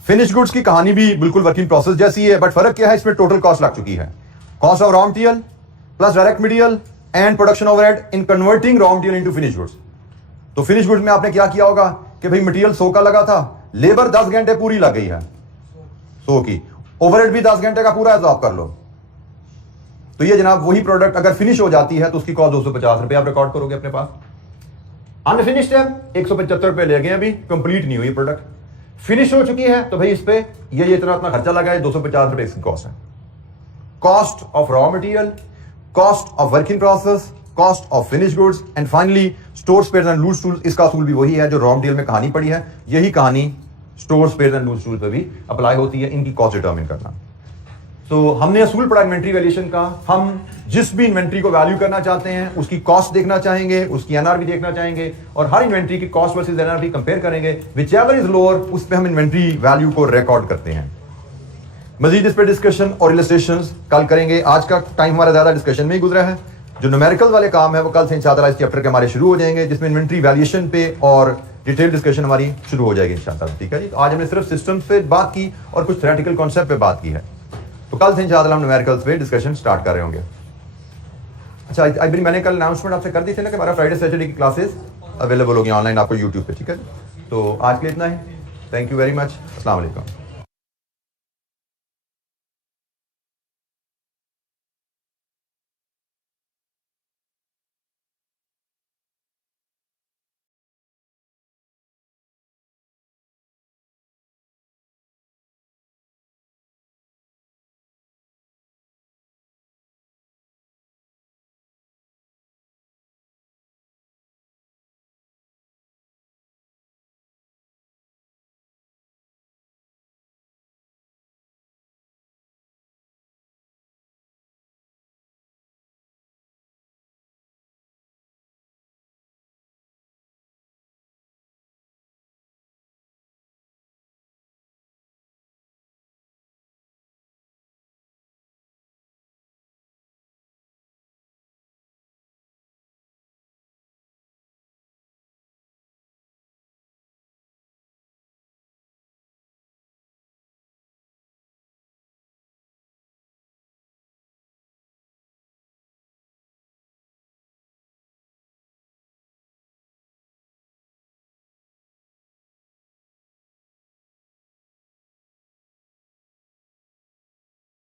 फिनिश गुड्स की कहानी भी बिल्कुल वर्क इन प्रोसेस जैसी है, बट फर्क क्या है, इसमें टोटल कॉस्ट लग चुकी है। Cost of raw material plus direct material and production overhead in converting raw material into finish goods. तो फिनिश गुड्स में आपने क्या किया होगा कि भाई मटेरियल 100 का लगा था, लेबर 10 घंटे पूरी लग गई है 100 की, ओवरहेड भी 10 घंटे का पूरा है, तो आप कर लो। तो ये जनाब वही प्रोडक्ट अगर फिनिश हो जाती है तो उसकी कॉस्ट 250 रुपए आप रिकॉर्ड करोगे अपने पास। अनफिनिश्ड है 175 रुपए ले गए, अभी कंप्लीट नहीं हुई प्रोडक्ट, फिनिश हो चुकी है तो भाई इस पे ये इतना खर्चा लगा है, 250 रुपए इसकी कॉस्ट है। Cost of raw material, cost of work in process, cost of finish goods and finally store spares and loose tools. इसका असूल भी वही है जो रॉ मटेरियल में कहानी पड़ी है, यही कहानी store spares and loose tools पे भी अप्लाई होती है, इनकी कॉस्ट डिटरमिन करना। तो हमने असूल पढ़ा इन्वेंट्री वैल्यूएशन का। हम जिस भी इन्वेंट्री को वैल्यू करना चाहते हैं उसकी कॉस्ट देखना चाहेंगे, उसकी एनआरवी देखना चाहेंगे और हर इन्वेंट्री की कॉस्ट वर्सेस एनआरवी कंपेयर करेंगे। व्हिचएवर इज लोअर उस पे हम इन्वेंट्री वैल्यू को रिकॉर्ड करते हैं। मजीद इस पे डिस्कशन और इलस्ट्रेशंस कल करेंगे। आज का टाइम हमारा ज्यादा डिस्कशन में ही गुजरा है। जो न्यूमेरिकल वाले काम है वो कल से इंशाअल्लाह इस चैप्टर के हमारे शुरू हो जाएंगे, जिसमें इन्वेंट्री वैल्यूएशन पे और डिटेल डिस्कशन हमारी शुरू हो जाएगी इंशाअल्लाह। ठीक है जी। तो आज हमने सिर्फ सिस्टम्स पे बात की और कुछ थ्योरेटिकल कॉन्सेप्ट पे बात की है। तो कल से इंशाअल्लाह हम न्यूमेरिकल्स पे डिस्कशन स्टार्ट कर रहे होंगे। अच्छा, आई बिन मैंने कल अनाउंसमेंट आपसे कर दी थी ना कि हमारा फ्राइडे सैटरडे की क्लासेस अवेलेबल होगी ऑनलाइन आपको यूट्यूब पे। ठीक है, तो आज के लिए इतना ही। Thank you very much. अस्सलाम वालेकुम।